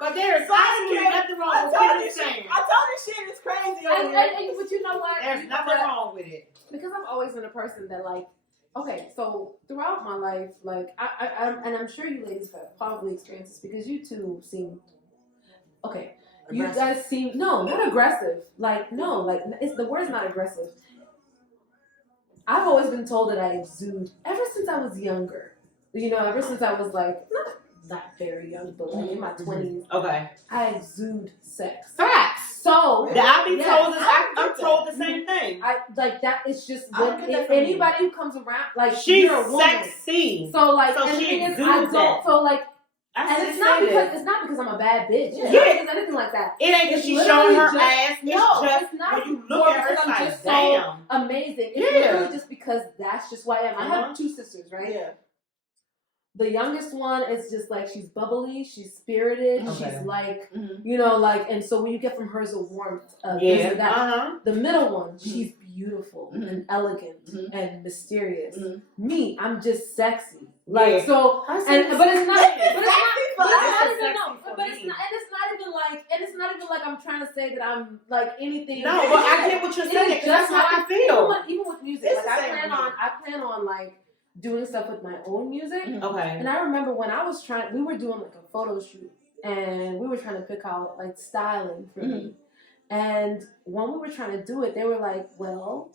But there's absolutely nothing wrong with what you're saying. I told you shit is crazy. But you know what? There's nothing wrong with it. Because I've always been a person that like, okay, so throughout my life, like, I'm sure you ladies have probably experienced this because you too seem, okay, aggressive. You guys seem, no, not aggressive. Like, no, like, the word's not aggressive. I've always been told that I exude ever since I was younger. You know, ever since I was like, not very young, but like in my 20s. Okay. I exude sex. Facts. So I'm told the same thing. I like that. It's just when anybody who comes around, like she's you're a woman. Sexy. So like, so and she the thing is, I don't. So like, and it's not because I'm a bad bitch. Yeah. It's not because anything like that. It ain't because she's showing her ass. It's not. When you look at her, I'm just so amazing. It's literally just because that's just who I am. I have 2 sisters, right? Yeah. The youngest one is just like, she's bubbly, she's spirited, she's like, you know, like, and so when you get from her is a warmth of this and that. The middle one, she's beautiful and elegant and mysterious. Me, I'm just sexy. Like, so, but it's not even like I'm trying to say that I'm like anything. No, but I get what you're saying. That's how I feel. Even with music, like I plan on like doing stuff with my own music. Okay. And I remember when I was we were doing like a photo shoot and we were trying to pick out like styling for me. And when we were trying to do it, they were like, well,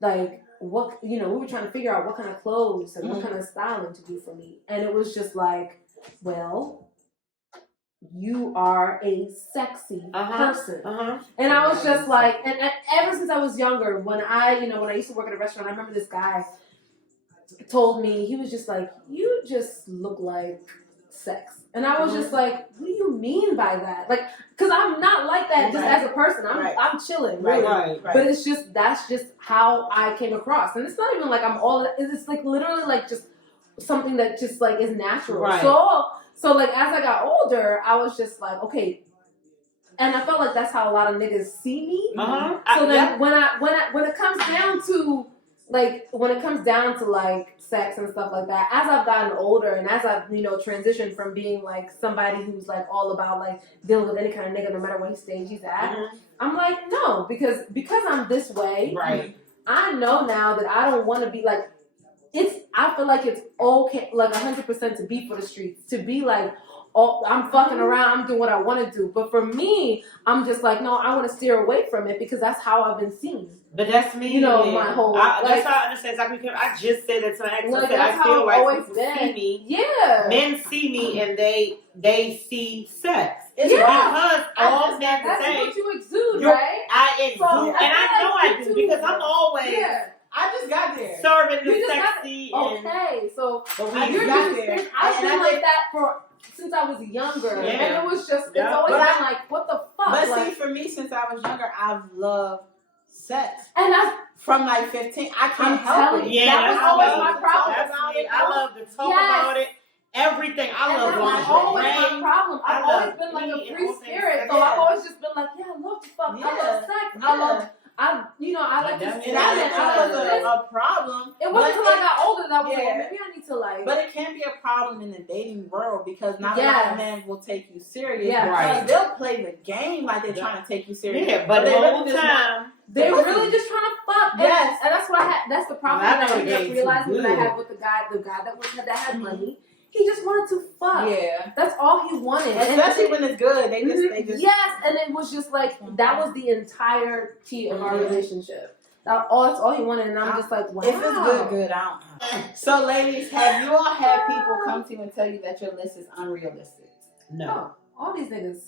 like what, you know, we were trying to figure out what kind of clothes and what kind of styling to do for me. And it was just like, well, you are a sexy person. And I was just like, and ever since I was younger, when I used to work at a restaurant, I remember this guy told me, he was just like, you just look like sex. And I was just like, what do you mean by that? Like, because I'm not like that just as a person. I'm chilling, really. Right. But it's just, that's just how I came across. And it's not even like I'm all, it's like literally like just something that just like is natural. Right. So like as I got older, I was just like, okay. And I felt like that's how a lot of niggas see me. So then when it comes down to like sex and stuff like that, as I've gotten older and as I've, transitioned from being like somebody who's like all about like dealing with any kind of nigga no matter what stage he's at, I'm like, no, because I'm this way, right? I know now that I don't want to be like, I feel like it's okay, like 100% to be for the streets, to be like, oh, I'm fucking around, I'm doing what I want to do. But for me, I'm just like, no, I want to steer away from it because that's how I've been seen. But that's me. My whole life. That's how I understand exactly. I just said that to my ex. Like, I feel like people see me. Yeah. Men see me and they see sex. It's because all men say. That's what you exude, right? I exude. And I know I do because I'm always. Yeah. I just got there. Serving the sexy. Okay. So you're just there. I've been like that since I was younger. And it was just, it's always been like, what the fuck? But see, for me, since I was younger, I've loved sex. And that's From like 15, I can't I'm help telling it. you, Yeah, that was I always love my to problem. talk about it. I love to talk Yes. about it. Everything. I And love that was always my lingerie. problem. I've I love always been like a me free and all spirit, things. so Yeah. I've always just been like, yeah, I love to fuck, I love sex, I love, I like to And spin And I it. didn't I think it love was this. a problem. It wasn't until I got older that I was Yeah. like, maybe I need to like. But it can be a problem in the dating world because not a lot Yes. of men will take you serious. Yeah. Because Right. they'll play the game like they're trying to take you serious. Yeah, but they the really whole just time. They're Listen. really just trying to fuck. Yes. And that's what I had. That's the problem Well, I that I know ended up the game's realizing too that I good. had with the guy that had money. He just wanted to fuck. Yeah. That's all he wanted. Especially when it's good. They just Yes, and it was just like that was the entirety of our relationship. That's all he wanted, and I'm just like, wow. If it's good, good. I don't know. So, ladies, have you all had people come to you and tell you that your list is unrealistic? No. Oh, all these niggas.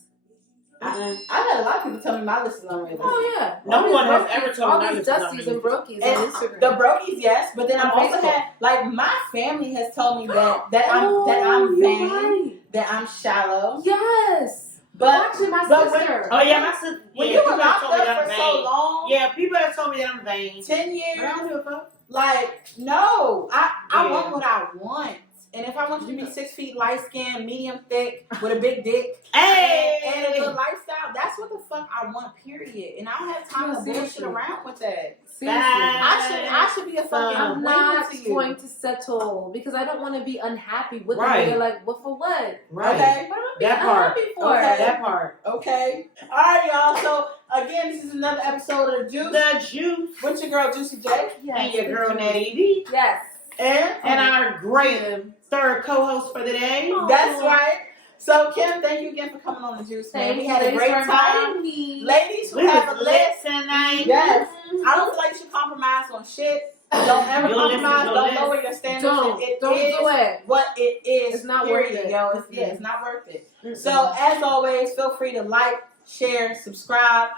I've had a lot of people tell me my list is unrealistic. Oh yeah. No All these one has brokies- ever told all me my these list is dusties and brokies And on Instagram. the brokies, yes, but then I've On also Facebook. had like my family has told me that Oh, I'm you're vain, right. that I'm shallow. Yes. But Actually, my but sister. Oh yeah, my sister. when Yeah, you were people have locked told me up that I'm for so vain. long, Yeah, people have told me that I'm vain. 10 But I years, don't give a fuck. like no, I Yeah. want what I want. And if I want you to be 6 feet, light skinned, medium thick, with a big dick, and a good lifestyle, that's what the fuck I want, period. And I don't have time to bullshit around with that. Seriously. I should be a fucking I'm woman not to you. going to settle because I don't want to be unhappy with Right. them. They're like, what for what? Right. Okay. What am I being That part. unhappy for? Okay. That part. Okay. All right, y'all. So again, this is another episode of the Juice. The Juice. With your girl Juicy J. Yes. And your girl Nettie D. Yes. And our great third co-host for the day. Oh. that's right. So Kim, thank you again for coming on the Juice, man. We had a great time. Ladies who We have a was list. lit tonight. Yes. I don't feel like you should compromise on shit. Don't ever Your list is compromise. your Don't list. lower your standards. Don't It do is it. what it is. It's not period, worth it. yo. It's not worth it. So as always, feel free to like, share, subscribe.